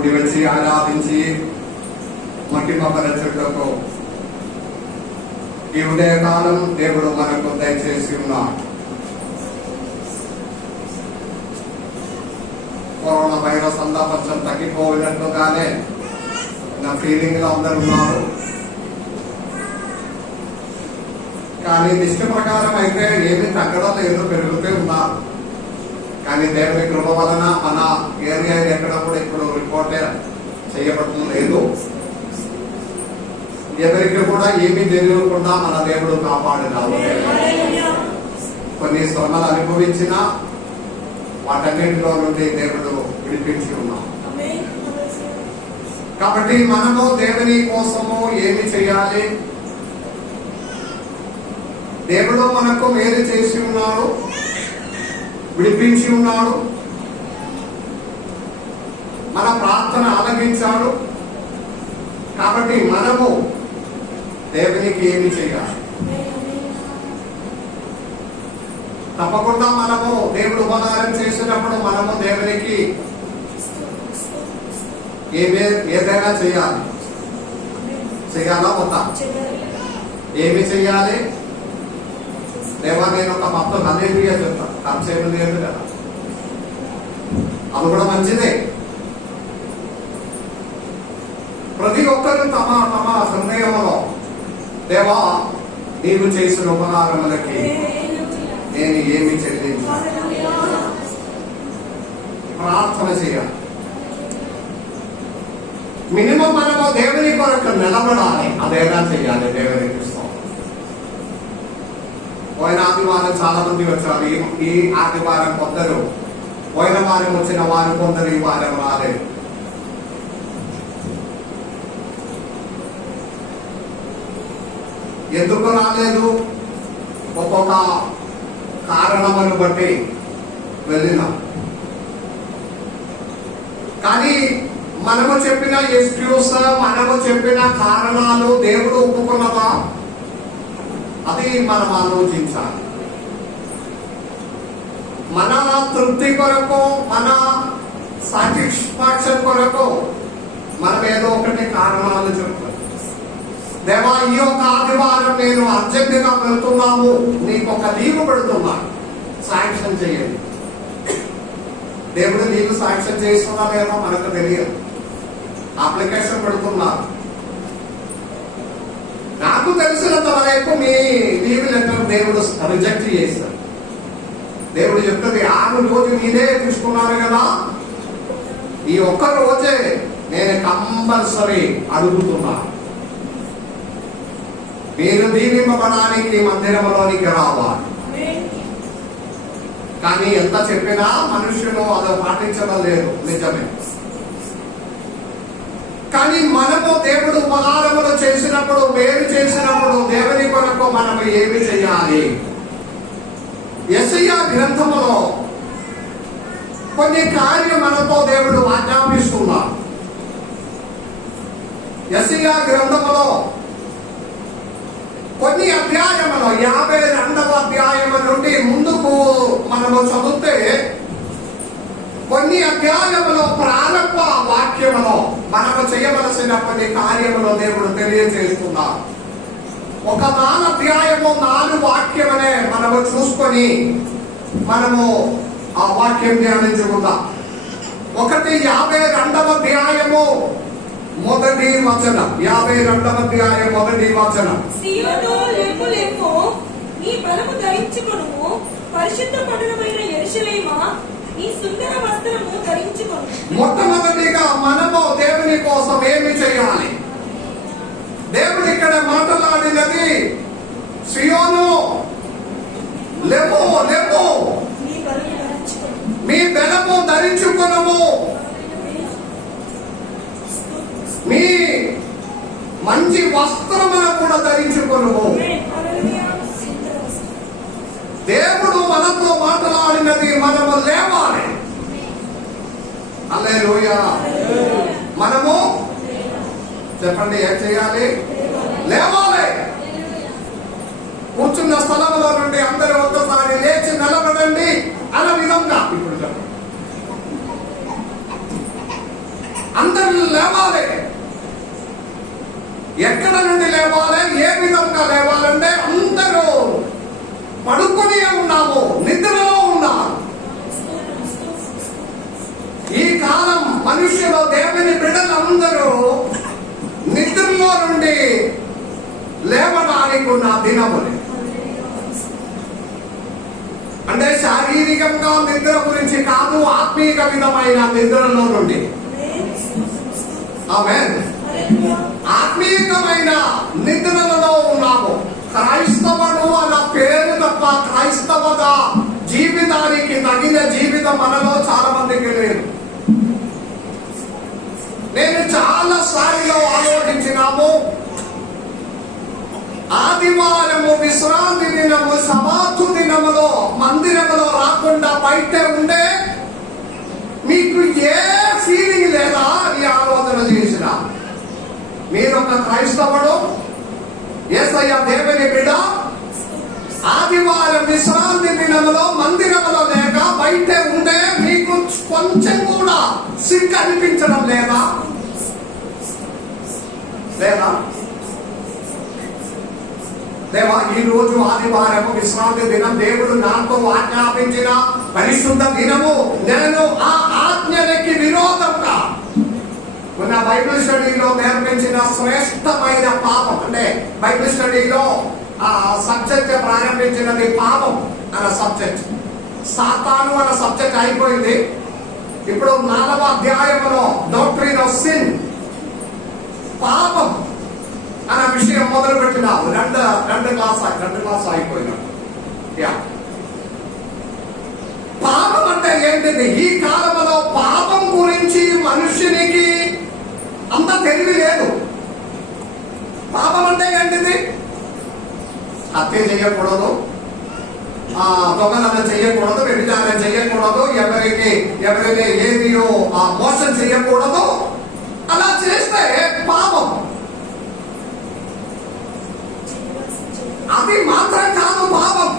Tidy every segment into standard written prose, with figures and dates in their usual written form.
కూడి వచ్చి ఆరాధించి మహిమపరచుటకు ఈ ఉదయకాలం దేవుడు మనకు దయచేసి ఉన్నాడు. కరోనా వైరస్ అంతా కొంచెం తగ్గిపోయినట్లుగానే నా ఫీలింగ్ లో అందరు ఉన్నారు. కానీ లిస్ట్ ప్రకారం అయితే ఏమీ తగ్గడం లేదు, పెరుగుతూ ఉన్నారు. కానీ దేవుని కృప వలన మన ఏరియా ఎక్కడ కూడా ఇప్పుడు రిపోర్టే చేయబడటం లేదు. ఎవరికి కూడా ఏమీ తెలియకుండా మన దేవుడు కాపాడుతాడు. కొన్ని శ్రమలు అనుభవించిన వాటన్నింటిలో నుండి దేవుడు విడిపించి ఉన్నాం. కాబట్టి మనము దేవుని కోసము ఏమి చేయాలి? దేవుడు మనకు మేలు చేసి ఉన్నాడు, విడిపించి ఉన్నాడు, మన ప్రార్థన ఆలకించాడు. కాబట్టి మనము దేవునికి ఏమి చేయాలి? తప్పకుండా మనము దేవుడు ఉపకారం చేసినప్పుడు మనము దేవునికి ఏదైనా చేయాలి. చేయాలా వద్దా? ఏమి చెయ్యాలి? దేవా నేను ఒక భక్తు హల్లెలూయా చెప్తాను, ఖర్చు ఏమి లేదు కదా, అది కూడా మంచిదే. ప్రతి ఒక్కరు తమ తమ హృదయంలో దేవా నీవు చేసిన ఉపకారములకి నేను ఏమి చెల్లించాలి ప్రార్థన చేయాలి. మినిమం మనము దేవుని కొరకు నిలబడాలి. అదేనా చేయాలి దేవునికి ఇస్తాం. పోయిన ఆదివారం చాలా మంది వచ్చారు. ఈ ఆదివారం కొందరు, పోయిన వారం వచ్చిన వారు కొందరు ఈ వారం రాలేదు. ఎందుకు రాలేదు? ఒక్కొక్క కారణమును బట్టి వెళ్ళినాం. కానీ మనము చెప్పిన ఎక్స్క్యూస్, మనము చెప్పిన కారణాలు దేవుడు ఒప్పుకున్నదా? అది మనం ఆలోచించాలి. మన తృప్తి కొరకు, మన సాటిస్ఫాక్షన్ కొరకు మనం ఏదో ఒకటి కారణాలు చెప్తాం. దేవా ఈ యొక్క ఆదివారం నేను అర్జెంటుగా వెళ్తున్నాము, నీకు ఒక లీవ్ పెడుతున్నాను, శాంక్షన్ చేయండి. దేవుడు లీవ్ శాంక్షన్ చేస్తున్నా లేదో మనకు తెలియదు. అప్లికేషన్ పెడుతున్నారు. నాకు తెలిసినంత వరకు మీ లీవ్ లెటర్ దేవుడు రిజెక్ట్ చేశారు. దేవుడు చెప్తుంది 6 రోజులు మీరే తీసుకున్నారు కదా, ఈ ఒక్క రోజే నేను కంపల్సరీ అడుగుతున్నాను, మీరు దీవింపబడానికి మందిరంలోనికి రావాలి. కానీ ఎంత చెప్పినా మనుషులు అది పాటించడం లేదు, నిజమే. కానీ మనము దేవుడు ఉపకారములు చేసినప్పుడు, మేలు చేసినప్పుడు దేవుని కొరకు మనము ఏమి చేయాలి? యెషయా గ్రంథములో కొన్ని కార్యం మనతో దేవుడు ఆజ్ఞాపిస్తున్నాడు. యెషయా గ్రంథములో కొన్ని అధ్యాయములో 52వ అధ్యాయము నుండి ముందుకు మనము చదివితే కొన్ని అధ్యాయములో ప్రారంభ వాక్యములో మనము చేయవలసిన కొన్ని కార్యములో దేవుడు తెలియజేస్తున్నారు. ఒక 4 అధ్యాయము 4 వాక్యమనే మనము చూసుకొని మనము ఆ వాక్యం ధ్యానించుకుందాం. ఒకటి 52వ అధ్యాయము మొదటి వచనం. 52వ అధ్యాయం మొదటి వచనం. సీయోను లెమ్ము లెమ్ము, నీ బలము ధరించుకొనుము, పరిశుద్ధ పట్టణమైన యెరూషలేమా నీ సుందర వస్త్రము ధరించుకొను. మొట్టమొదటిగా మనము దేవుని కోసం ఏమి చేయాలి? దేవుడు ఇక్కడ మాట్లాడినది సీయోను లెమ్ము లెమ్ము, మీ బలము ధరించుకొనుము, మీ మంచి వస్త్రమును కూడా ధరించుకొనుము. దేవుడు మనతో మాట్లాడినది మనము లేవాలి. హల్లెలూయా. మనము చెప్పండి, ఏం చేయాలి? లేవాలి. కూర్చున్న స్థలంలో నుండి అందరూ ఒక్కసారి లేచి నిలబడండి అన్న విధంగా ఇప్పుడు చెప్పండి. బిడ్డలు లేవాలి. ఎక్కడ నుండి లేవాలి, ఏ విధంగా లేవాలంటే అందరూ పడుకుని ఉన్నాము, నిద్రలో ఉన్నారు. ఈ కాలం మనుష్యులు, దేవుని బిడ్డలందరూ నిద్రలో నుండి లేవడానికి ఉన్న దినములు. అంటే శారీరకంగా నిద్ర గురించి కాదు, ఆత్మీయ విధమైన నిద్రలో నుండి. ఆమేన్. ఆత్మీయమైన నిద్రలలో ఉన్నాము. క్రైస్తవుడు అన్న పేరు తప్ప క్రైస్తవ జీవితానికి తగిన జీవితం మనలో చాలా మందికి లేదు. నేను చాలా సార్లు ఆలోచించినాము. ఆదివారము విశ్రాంతి దినము, సమాధు దినములో మందిరములో రాకుండా బయట ఉండే మీకు ఏ ఫీలింగ్ లేదా అని ఆలోచన చేసిన. మీరు ఒక క్రైస్తవుడు, యేసయ్య దేవుని బిడ్డ, ఆదివారం విశ్రాంతి దినములో మందిరములో లేక బయట ఉండే మీకు కొంచెం కూడా సిగ్గు అనిపించడం లేదా? దేవా, ఈ రోజు ఆదివారము విశ్రాంతి దినం, దేవుడు నాతో ఆజ్ఞాపించిన పరిశుద్ధ దినము, నేను ఆ ఆజ్ఞకి విరోధంగా ఉన్న బైబిల్ స్టడీలో నేర్పించిన శ్రేష్టమైన పాపం, అంటే బైబిల్ స్టడీలో ఆ సబ్జెక్ట్ ప్రారంభించినది పాపం అన్న సబ్జెక్ట్. సాతాను అన్న సబ్జెక్ట్ అయిపోయింది. ఇప్పుడు 4వ అధ్యాయంలో డాక్ట్రిన్ ఆఫ్ సిన్, పాపం అన్న విషయం మొదలు పెట్టినాము. రెండు క్లాస్ అయిపోయినాడు. పాపం అంటే ఏంటిది? ఈ కాలంలో పాపం గురించి మనుషునికి అంత తెలివి లేదు. పాపం అంటే ఏంటిది? హత్య చేయకూడదు, దొంగతనం చేయకూడదు, వ్యభిచారం చేయకూడదు, ఎవరిని ఏదియో మోసం చేయకూడదు. అలా చేస్తే పాపం. అది మాత్రం కాదు పాపం.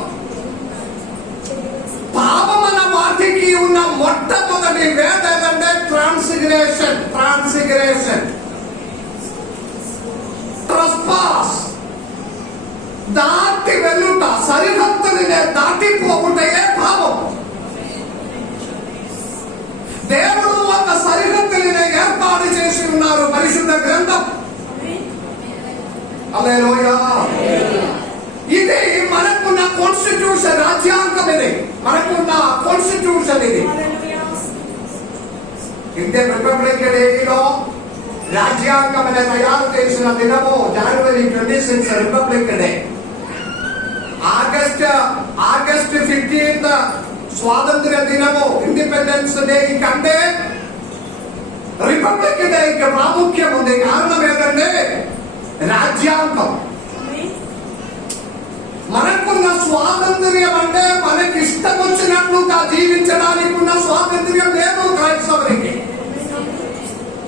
పాపం అన్న వాటికి ఉన్న మొట్టమొదటి వేద ఏదంటే ట్రాన్స్గ్రెషన్. ట్రెస్పాస్, దాటి వెళ్ళుట, సరిహద్దుని దాటిపోకుంటే పాపం. దేవుడు ఒక సరిహద్దుని ఏర్పాటు చేసి ఉన్నారు పరిశుద్ధ గ్రంథం. హల్లెలూయా. ఇది మనకున్న కాన్స్టిట్యూషన్, రాజ్యాంగం. ఇది మనకున్న కాన్స్టిట్యూషన్. ఇది ఇండియన్ రిపబ్లిక్ డేలో రాజ్యాంగం తయారు చేసిన దినము జనవరి 26 రిపబ్లిక్ డే. ఆగస్ట్ 15 స్వాతంత్ర్య దినము, ఇండిపెండెన్స్ డే కంటే రిపబ్లిక్ డేకి ప్రాముఖ్యం ఉంది. కారణం ఏంటంటే రాజ్యాంగం. మనకున్న స్వాతంత్ర్యం అంటే మనకి ఇష్టం వచ్చినట్లుగా జీవించడానికి ఉన్న స్వాతంత్ర్యం లేదు క్రైస్తవునికి.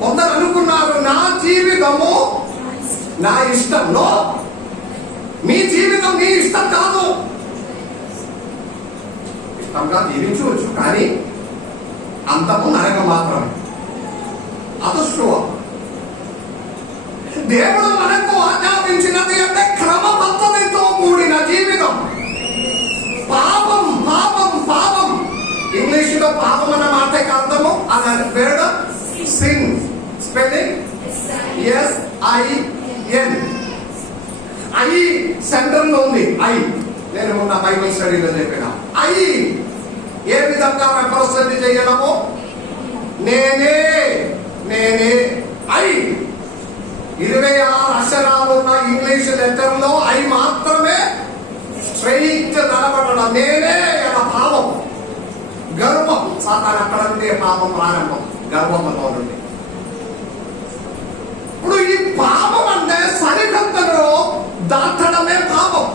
కొందరు అనుకున్నారు నా జీవితము నా ఇష్టంలో. మీ జీవితం మీ ఇష్టం కాదు. ఇష్టంగా జీవించవచ్చు, కానీ అంతము నరకం మాత్రమే. అదృష్టం. దేవుడు మనకు ఆజ్ఞాపించినది అంటే క్రమబద్ధతతో కూడిన జీవితం. పాపం పాపం పాపం ఇంగ్లీష్ లో పాపం అన్న మాటకి అర్థము అన్న word sin. Spelling SIN. I centre లో ఉంది. ఐ నేను నా బైబిల్ స్టడీలో చెప్పిన ఐ ఏ విధంగా రిప్రజెంట్ చేయడము? నేనే ఐ. 26 అక్షరాలు ఉన్న ఇంగ్లీష్ లెటర్ లో ఐ మాత్రమే స్ట్రైట్ నిలబడడం. నేనే అన్న భావం. గర్వం. సాతాను అక్కడ నుండి పాపం ప్రారంభం, గర్వంలో నుండి. ఇప్పుడు ఈ పాపం అంటే సరిహద్దులో దాటడమే పాపం.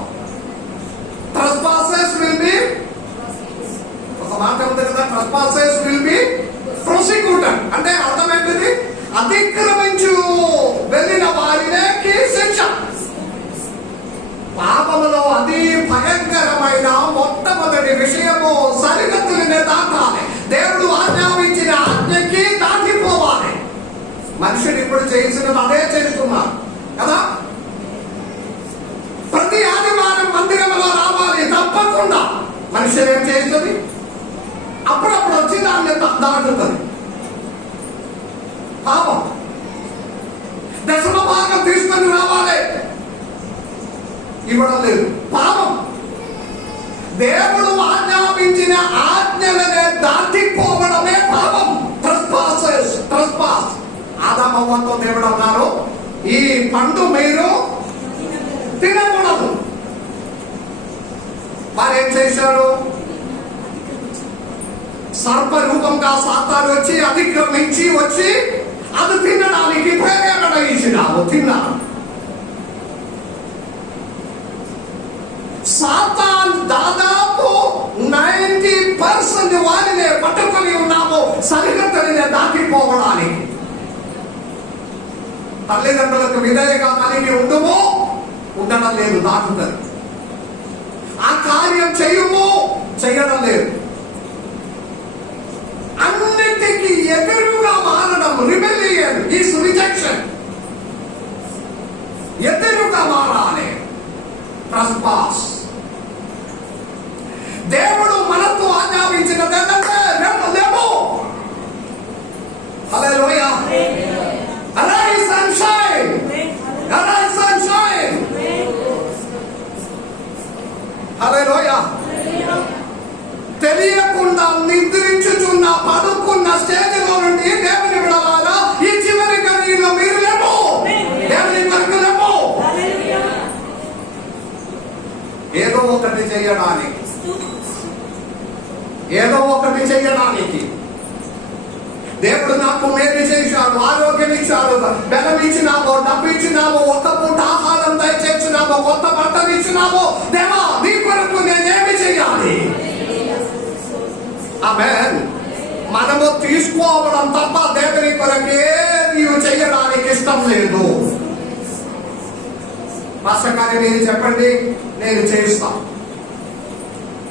ట్రెస్పాసెస్ విల్ బి, ఒక మాట ఉంది కదా, ట్రెస్పాసెస్ విల్ బి ప్రాసిక్యూటెడ్. అంటే అర్థం ఏంటిది? అతిక్రమించు వెళ్ళిన వారినే శిక్ష. పాపములో అతి భయంకరమైన మొట్టమొదటి విషయము సరిహద్దులనే దాటాలి. దేవుడు ఆజ్ఞాపించిన ఆజ్ఞకి దాటిపోవాలి. మనుషుడు ఇప్పుడు చేసినది అదే చేస్తున్నారు కదా. ప్రతి ఆదివారం మందిరంలో రావాలి తప్పకుండా. మనుషులు ఏం చేస్తుంది? అప్పుడప్పుడు వచ్చి దాన్ని దాటుతుంది. పాపం. దశమ భాగం తీసుకొని రావాలి, ఇవ్వడం లేదు. పాపం. దేవుడు ఆజ్ఞాపించిన ఆజ్ఞలనే దాటిపోవడమే పాపం. ట్రెస్పాస్. ఆదామవ్వతో దేవుడు అన్నారు, ఈ పండు మీరు తినకూడదు. వారు ఏం చేశారు? సర్పరూపంగా సాతాను వచ్చి అతిక్రమించి వచ్చి అది తినడానికి ప్రేరణ ఇచ్చినాము, తిన్నాను. సాతాన్ దాదాపు 90% వారినే పట్టుకొని ఉన్నాము సరిహద్దుని దాటిపోవడానికి. తల్లిదండ్రులకు విధేయగా కలిగి ఉండము, ఉండడం లేదు, దాటుతుంది. ఆ కార్యం చేయము, చేయడం లేదు. అన్నిటికీ ఎదురుగా మారడం, రిబెలియన్ ఈస్ రిజెక్షన్. ఎదురుగా మారాలి, ట్రెస్పాస్. దేవుడు మనతో ఆజ్ఞాపించినది ఏంటంటే లేవు. Hallelujah. Arise and shine. Arise and shine. Hallelujah. తెలియకుండా నిద్రించుచున్న పడుకున్న స్టేజ్లో నుండి దేవుని విడవాలా ఈ చివరి గడిలో మీరు లేవు, దేవుని కొరకు లేవు. ఏదో ఒకటి చేయడానికి, ఏదో ఒకటి చేయడానికి. దేవుడు నాకు మేలు చేశాడు, ఆరోగ్యం ఇచ్చాడు, బలం ఇచ్చినామో, డబ్బు ఇచ్చినామో, ఒక్క పూట ఆహారం దయచేసినామో, కొత్త బట్టలు ఇచ్చినామో, దేవా నీ కొరకు నేనేమి చేయాలి? ఆమేన్. మనము తీసుకోవడం తప్ప దేవుని కొరకే నీవు చేయడానికి ఇష్టం లేదు. పాస్టర్ మీరు చెప్పండి, నేను చేయిస్తా.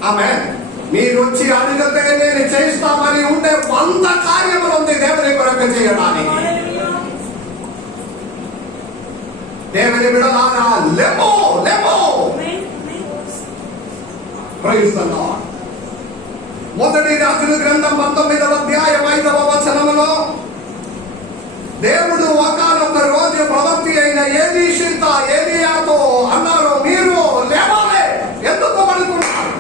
ఆమేన్. మీరు వచ్చి అడిగితే నేను చేయిస్తామని ఉండే 100 కార్యములు ఉంది దేవుని కొరకు చేయడానికి. దేవుని బిడ్డలారా లేమో. Praise the lord. మొదటి రాజుల గ్రంథం 19వ అధ్యాయం 5వ వచనములో దేవుడు ఒకానొక రోజు ప్రవక్తి అయిన ఏలీయాతో అన్నారు, మీరు లేవాలి. ఎందుకు పడుకున్నారు?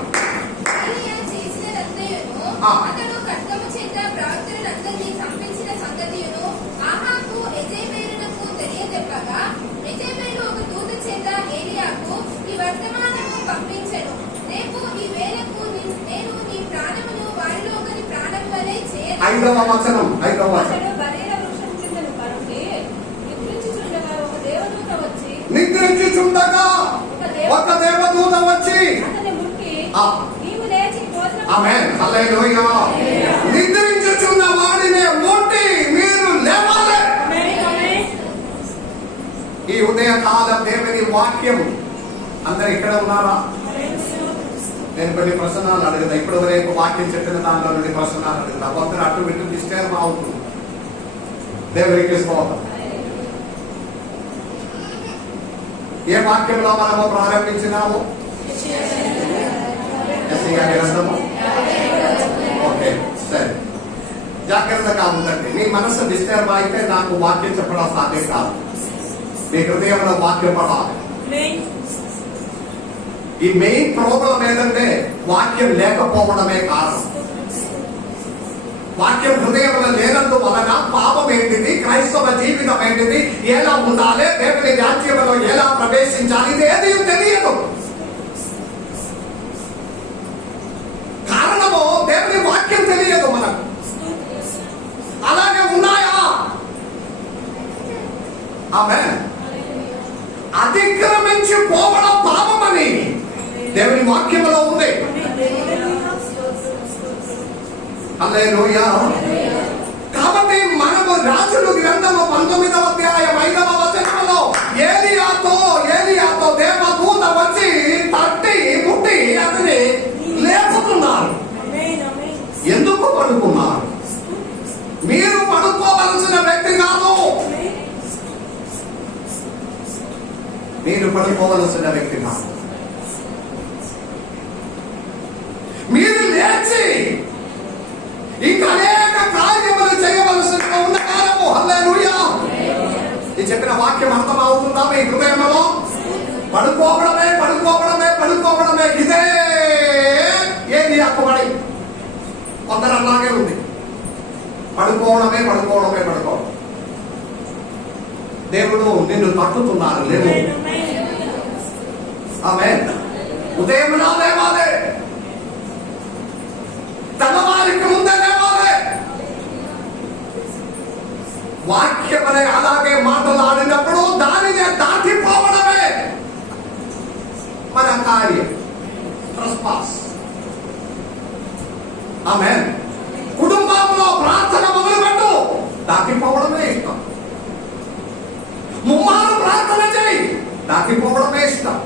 అతడు ఖడ్గము చేత ప్రవక్తలందరినీ చంపించిన సంగతియును ఆహాబు యెజెబెలునకు తెలియజెప్పగా, యెజెబెలు ఒక దూత చేత ఏలీయాకు ఈ వర్తమానము పంపించెను, రేపు ఈ వేళకు నేను నీ ప్రాణమును వారిలో ఒకరి ప్రాణం వలె చేయను. 5వ వచనం. అతడు బలీర వృక్షం కిందను పరుండి నిద్రించుచుండగా ఒక దేవదూత వచ్చి అతన్ని ముట్టి, నీవు లేచి భోజనం. ఆమేన్. హల్లెలూయా. నిద్రించుచున్న వాడిని ముట్టి మీరు లేవాలి. ఈ ఉదయకాలం దేవుని వాక్యం అందరు ఇక్కడ ఉన్నారా? నేను కొన్ని ప్రశ్నలు అడుగుతా. ఇప్పుడు వరకు వాక్యం చెప్పిన దాంట్లో నుండి ప్రశ్నలు అడుగుతా. కొందరు అటు ఇటు డిస్టర్బ్ అవుతుంది. దేవునికి స్తోత్రం. ఏ వాక్యంలో మనము ప్రారంభించినాము? యెషయా గ్రంథము. ఓకే, సరే. జాగ్రత్తగా ఉందండి. మీ మనసు డిస్టర్బ్ అయితే నాకు వాక్యం చెప్పడం సాధ్యం కాదు. మీ హృదయంలో వాక్యం పడాలి. ఈ మెయిన్ ప్రాబ్లం ఏంటంటే వాక్యం లేకపోవడమే కారణం. వాక్యం హృదయంలో లేనందు వలన పాపం ఏంటిది, క్రైస్తవ జీవితం ఏంటిది, ఎలా ఉండాలి, దేవుని రాజ్యంలో ఎలా ప్రవేశించాలి, ఇది ఏది తెలియదు. కారణము దేవుని వాక్యం తెలియదు మనకు. అలాగే ఉన్నాయా? ఆమేన్. అతిక్రమించి పోవడం పాపమని దేవుని వాక్యంలో ఉంది. హల్లెలూయా. కాబట్టి మనము రాజుల గ్రంథము 19వ అధ్యాయం 5వ వచనంలో ఏలీయాతో దేవదూత వచ్చి తట్టి ముట్టి అతని లేపుతున్నారు. ఎందుకు పడుకున్నారు? మీరు పడుకోవలసిన వ్యక్తి కాదు. పడుకోవలసిన వ్యక్తి కాదు. మీరు లేచి ఇంకా అనేక కార్యములు చేయవలసి ఉన్న కాలము. హల్లెలూయా. ఈ చెప్పిన వాక్యం అర్థం అవుతుందా మీ హృదయంలో? పడుకోవడమే పడుకోవడమే పడుకోవడమే, ఇదే ఏది అక్కుబడి. కొందరు అలాగే ఉంది, పడుకోవడమే పడుకోవడమే పడుకోవడం. దేవుడు నిన్ను తట్టుతున్నారు. లేవు. ఆమేన్. ఉదయం లేవాలే, తెల్లవారికి ముందే లేవాలే. వాక్యం అనే అలాగే మాట్లాడినప్పుడు దానినే దాటిపోవడమే మన కార్యం. ట్రెస్పాస్. ఆమేన్. కుటుంబంలో ప్రార్థన మొదలుపెట్టు, దాటిపోవడమే ఇష్టం. ముమ్మారు ప్రార్థన చేయి, దాటిపోవడమే ఇష్టం.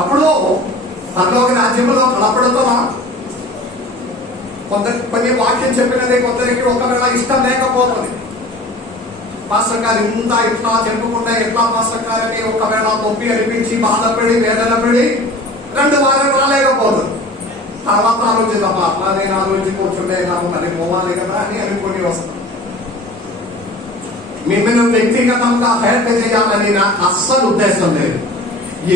అప్పుడు పరలోక రాజ్యంలో కనపడుతున్నా. కొన్ని వాక్యం చెప్పినది కొందరికి ఒకవేళ ఇష్టం లేకపోతుంది. పాస్టర్ గారు ఇంత ఇట్లా చెప్పుకుంటే ఎట్లా పాస్టర్ గారిని ఒకవేళ నొప్పి అనిపించి బాధపడి వేదన పడి 2 వారాలు రాలేకపోతుంది. తర్వాత ఆలోచిద్దాం, అట్లా నేను ఆలోచించుకుంటుంటే నాకు మరి పోవాలి కదా అని అనుకుని వస్తాను. మిమ్మల్ని వ్యక్తిగతంగా హెల్ప్ చేయాలని నాకు అస్సలు ఉద్దేశం లేదు.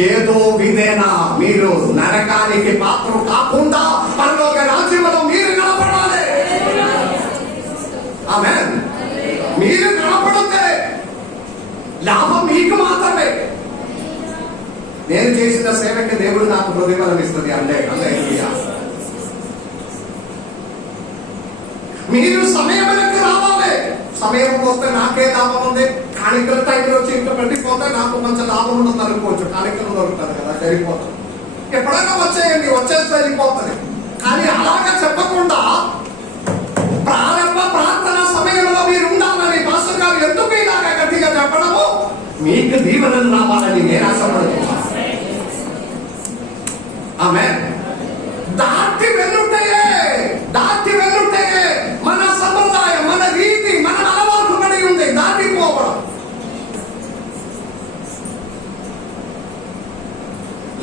ఏదో విధేనా మీరు నరకానికి పాత్ర కాకుండా పరలోక రాజ్యంలో మీరు నిలబడాలి. ఆమేన్. మీరు నిలబడితే లాభం మీకు మాత్రమే. నేను చేసిన సేవకి దేవుడు నాకు ప్రతిఫలం ఇస్తుంది. హల్లెలూయా. మీరు సమయానికి రావాలి. సమయం పోతే నాకే లాభం ఉంది. కాணிకల టైంలో వచ్చి ఇంట్లో పెట్టిపోతే నాకు మంచి లాభం ఉండదు అనుకోవచ్చు. కాணிకలు దొరుకుతుంది కదా, సరిపోతుంది. ఎప్పుడైనా వచ్చేయండి, వచ్చేస్తే వెళ్ళిపోతుంది. కానీ అలాగా చెప్పకుండా ప్రారంభ ప్రార్థన సమయంలో మీరు ఉండాలని పాస్టర్ గారు ఎందుకు ఇలాగా గట్టిగా చెప్పడము? మీకు దీవెనలు రావాలని నేను ఆశపడుతున్నాను. ఆమేన్. దాటి వెళ్ళుంటే మన సంప్రదాయం, మన రీతి, మన అలవాటు పడి ఉంది దాటిపోవడం.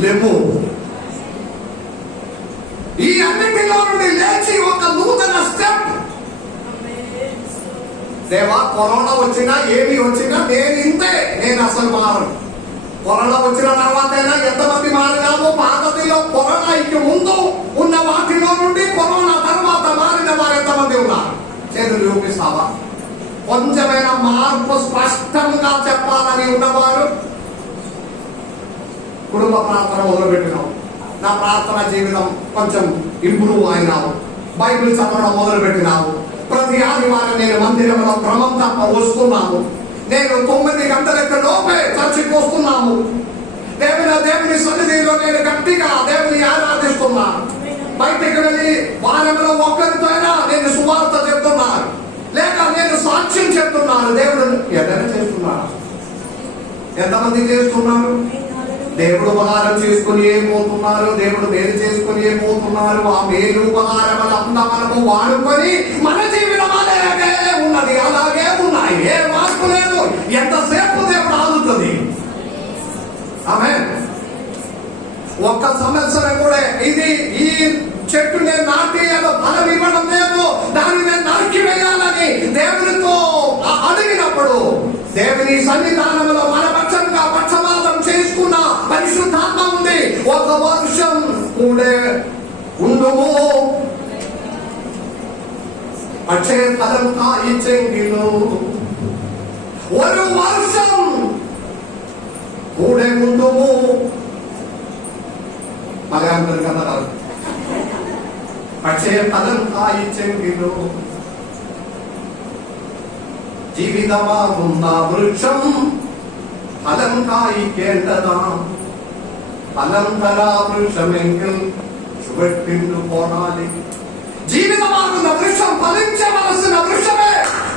లేవు. ఈ అన్నిటిలో నుండి లేచి ఒక నూతన స్టెప్. దేవా, కరోనా వచ్చినా ఏమి వచ్చినా నేను ఇంతే, నేను అసలు మారను. కరోనా వచ్చిన తర్వాతైనా ఎంతమంది మారినామో, పాతదిలో కరోనాకి ముందు ఉన్న వాటిలో నుండి కరోనా తర్వాత మారిన వారు ఎంతమంది ఉన్నారు? చేతులు చూపిస్తావా? కొంచెమైనా మార్పు స్పష్టంగా చెప్పాలని ఉన్నవారు. కుటుంబ ప్రార్థన మొదలుపెట్టినావు, నా ప్రార్థన జీవితం కొంచెం ఇంప్రూవ్ అయినావు. బైబిల్ చదవడం మొదలుపెట్టినావు. ప్రతి ఆదివారం నేను మందిరంలో క్రమం తప్ప వస్తున్నాము. నేను 9 గంటలకు లోపే చర్చికి వస్తున్నాము. దేవుని సన్నిధిలో నేను గట్టిగా దేవుని ఆరాధిస్తున్నాను. బయటికి వెళ్ళి వారంలో ఒక్కరితోనైనా నేను సువార్త చెప్తున్నాను, లేక నేను సాక్ష్యం చెప్తున్నాను. దేవుడు ఏదైనా చేస్తున్నాను. ఎంతమంది చేస్తున్నారు? దేవుడు ఉపహారం చేసుకుని ఏమవుతున్నారు? దేవుడు మేలు చేసుకుని ఏమవుతున్నారు? ఆ మేలు ఉపహారం అంతా మనము వాడుకొని మన జీవితం అలాగే ఉన్నది, అలాగే ఉన్నాయి. ఏ మార్పు లేదు. ఎంతసేపు దేవుడు ఆదుతుంది. ఆమేన్. ఒక్క సంవత్సరం కూడా ఇది ఈ చెట్టు నేను నాటి ఫలం ఇవ్వడం లేదు, దాన్ని నేను నరికి వేయాలని దేవునితో అడిగినప్పుడు దేవుని సన్నిధానంలో మన పక్షంగా పక్షపాతం చేసుకున్న పరిశుద్ధాత్మ ఉంది. 1 వర్షం కూడే ఉండుము, പക്ഷേ ഫലം കായ്ച്ചെങ്കിലും 1 വർഷം കൂടെ ఉండుము. മലയാളത്തിൽ കഥ. പക്ഷേ ഫലം കായ്ച്ചെങ്കിലും ജീവിതമാകുന്ന വൃക്ഷം ഫലം കായ്ക്കേണ്ടതാണ്. ഫലം തരാ വൃക്ഷമെങ്കിൽ ചുവട്ടിന്നു പോണാലി. జీవితమాకున్న వృక్షం, ఫలించవలసిన వృక్షమే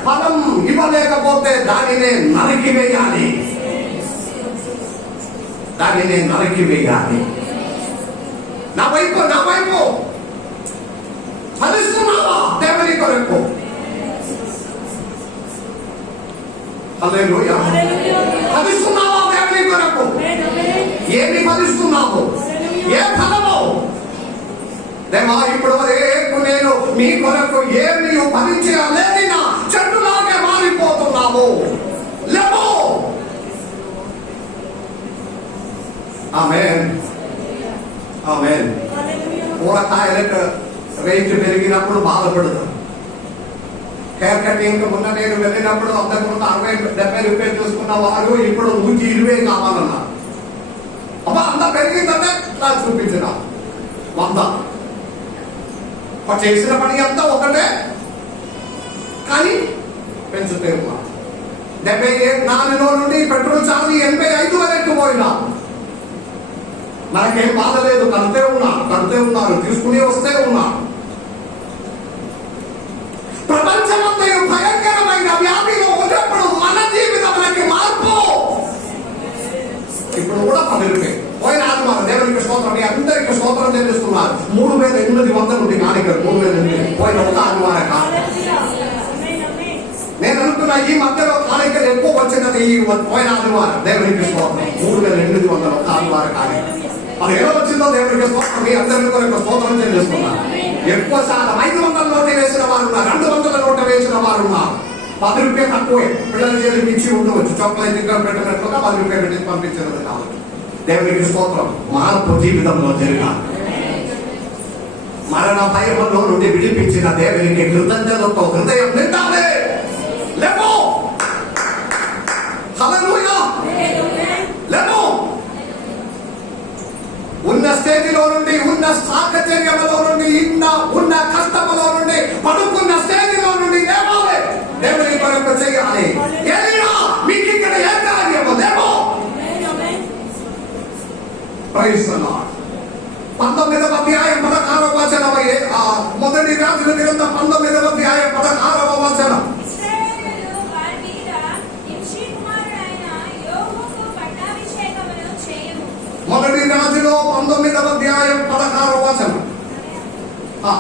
ఫలం ఇవ్వలేకపోతే దానినే నరికివేయాలి. దానినే నరికివేయాలి. నా వైపు ఫలిస్తున్నావా దేవుని కొరకు? హల్లెలూయా. ఫలిస్తున్నావా దేవుని దేని కొరకు? ఏమి ఫలిస్తున్నాము? ఏ ఫలము? దేవా, ఇప్పుడు రేపు నేను మీ కొరకు ఏమి ఫలించలేని నా చెట్టులాగే మారిపోతున్నాము. లేవు. ఆమేన్, ఆమేన్. కూరగాయలకు రేటు పెరిగినప్పుడు బాధపడతాం. హెయిర్ కటింగ్ మొన్న నేను వెళ్ళినప్పుడు అంతకుముందు 60-70 రూపాయలు చూసుకున్న వారు ఇప్పుడు 120 కావాలన్నారు. అబ్బా, అంత పెరిగిందంటే ఇట్లా చూపించిన 100. చేసిన పని అంతా ఒకటే, కానీ పెంచుతే ఉన్నా. 74లో నుండి పెట్రోల్ ఛార్జీ 85 వరకు పోయినా మనకేం బాధ లేదు. కడితే ఉన్నారు, తీసుకుని వస్తే ఉన్నారు. ప్రపంచమంతా భయంకరమైన వ్యాధిలో ఉన్నప్పుడు మన జీవితంలోకి మార్పు. ఇప్పుడు కూడా 10 రూపాయలు పోయిన ఆదివారం దేవునికి స్తోత్రం. మీ అందరికీ స్తోత్రం చెల్లిస్తున్నారు. 3800 నుండి కానికలు 3800 పోయిన ఒక ఆదివారం కాదు. నేను అనుకున్నా ఈ మధ్యలో కానికలు ఎక్కువ వచ్చినది ఈ పోయిన ఆదివారం. దేవునికి స్తోత్రం. 3800 ఒక ఆదివారం కానిక. అది ఎలా వచ్చిందో దేవునికి స్తోత్రం. మీ అందరికీ కొరకు స్తోత్రం చెల్లిస్తున్నారు. ఎక్కువ శాతం 500 నోటు వేసిన వారు ఉన్నారు, 200 నోటు వేసిన వారు ఉన్నారు. 10 రూపాయలు తక్కువే. పిల్లల చేతికి ఇచ్చి ఉండవచ్చు. చాక్లెట్ ఇంకా పెట్టినట్లుగా 10 రూపాయలు పెట్టి పంపించినది కావచ్చు. దేవునికి స్తోత్రం. మార్పు జీవితంలో జరగాలి. మరణ భయంలో నుండి విడిపించిన దేవునికి కృతజ్ఞతతో హృదయం నిండాలి. లేవు. హల్లెలూయా. లేవు. ఉన్న స్థితిలో నుండి, ఉన్న సాహచర్యంలో నుండి, ఉన్న కష్టములో నుండి, పడుకున్న స్థితిలో నుండి లేవాలి. దేవుని కొరకు చేయాలి. ఎలీయా, మీకు ఇక్కడ ఏ కార్యము లేవు. Praise the lord. 19వ అధ్యాయం 16వ వచనం. మొదటి రాజుల గ్రంథం 19వ అధ్యాయం 16వ వచనం. మొదటి రాజులో 19వ అధ్యాయం 16వ వచనం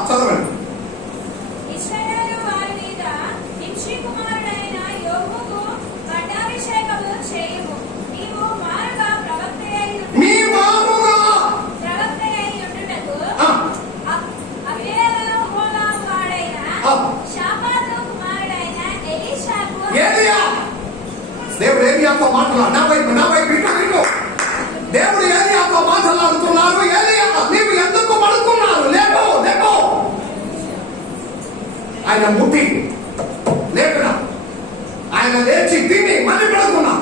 చదవండి. మీ వారుగా ఏలియా. దేవుడు ఏలియాతో మాట్లాడు. నా వైపు ఇటు. దేవుడు ఏలియాతో మాట్లాడుతున్నారు. ఏలియా, నీవు ఎందుకు పడుకున్నారు? లేవు. ఆయన ముట్టి లేపిన, ఆయన లేచి తిని మళ్ళీ పడుకున్నా.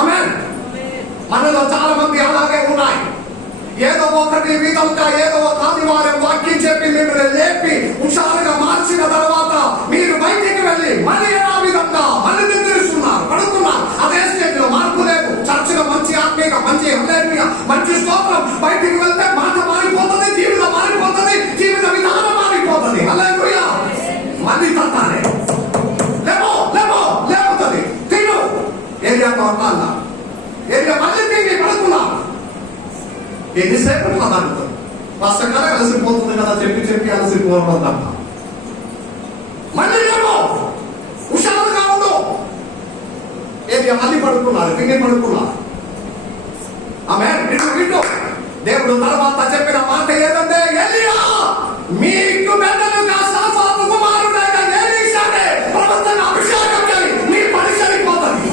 ఆమేన్. మనలో చాలా మంది అలాగే ఉన్నాయి. ఏదో ఒకటి విధంగా ఏదో ఒక ఆదివారం వాక్యం చెప్పి మిమ్మల్ని లేపి హుషారుగా మార్చిన తర్వాత మీరు బయటికి వెళ్ళి మళ్ళీ ఆ విధంగా మళ్ళీ నిద్రిస్తున్నారు, పడుకున్నారు. అదే స్టేజ్ లో మార్పు లేదు. చర్చలో మంచి ఆత్మీయ, మంచి హల్లెలూయా, మంచి స్తోత్రం. బయటికి వెళ్తే మాట మారిపోతుంది, జీవితం మారిపోతుంది, జీవిత విధానం మారిపోతుంది. హల్లెలూయా. మళ్ళీ తట్టాలి. లేకపోతుంది. తిను. ఏరియాతో అన్నా ఏరియా మళ్ళీ తిని పడుకున్నా. ఎన్నిసేపు మాట్లాడుతుంది. కష్టంగా అలసిపోతుంది కదా, చెప్పి అలసిపోవడం. మళ్ళీ లేవు. హుషారుగా ఉండు. ఏరియా మళ్ళీ పడుకున్నారు, తిని పడుకున్నారు. ఆమేన్. వింటూ దేవుడు తర్వాత చెప్పిన మాట ఏదంటే, ఎలీయా, మీకు బిడ్డలుగా సాఫాతు కుమారుడైన ఎలీషానే ప్రవక్తగా అభిషేకం చేయి, నీ పని సరిపోతుంది.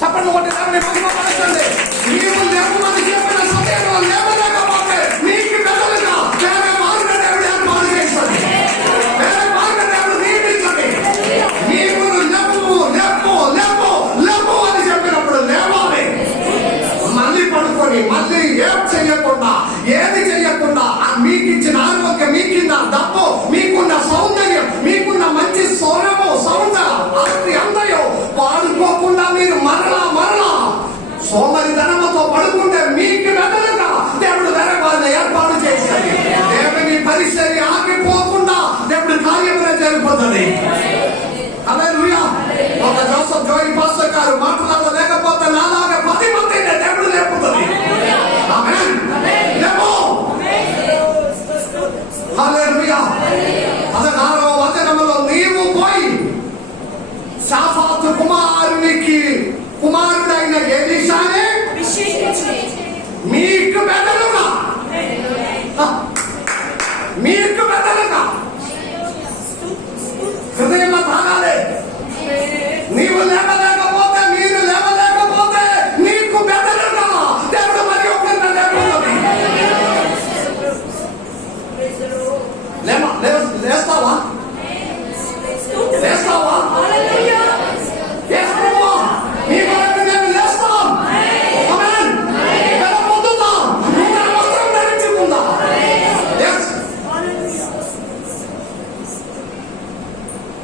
చెప్పండి ఒకటి, దేవుని మహిమపరచండి. నీవు లేవమని చెప్పిన సమయంలో లేవలేకపోతే నీకు బిడ్డలుగా వేరే మార్గ దేవుడు ఏర్పాటు చేస్తాడు. వేరే మార్గ దేవుడు నియమించండి. నీవు లేవు అని చెప్పినప్పుడు లేవాలి. మళ్ళీ పడుకొని మళ్ళీ ఏది చెయ్యకుండా మీకు ఇచ్చిన ఆరోగ్యం, మీకు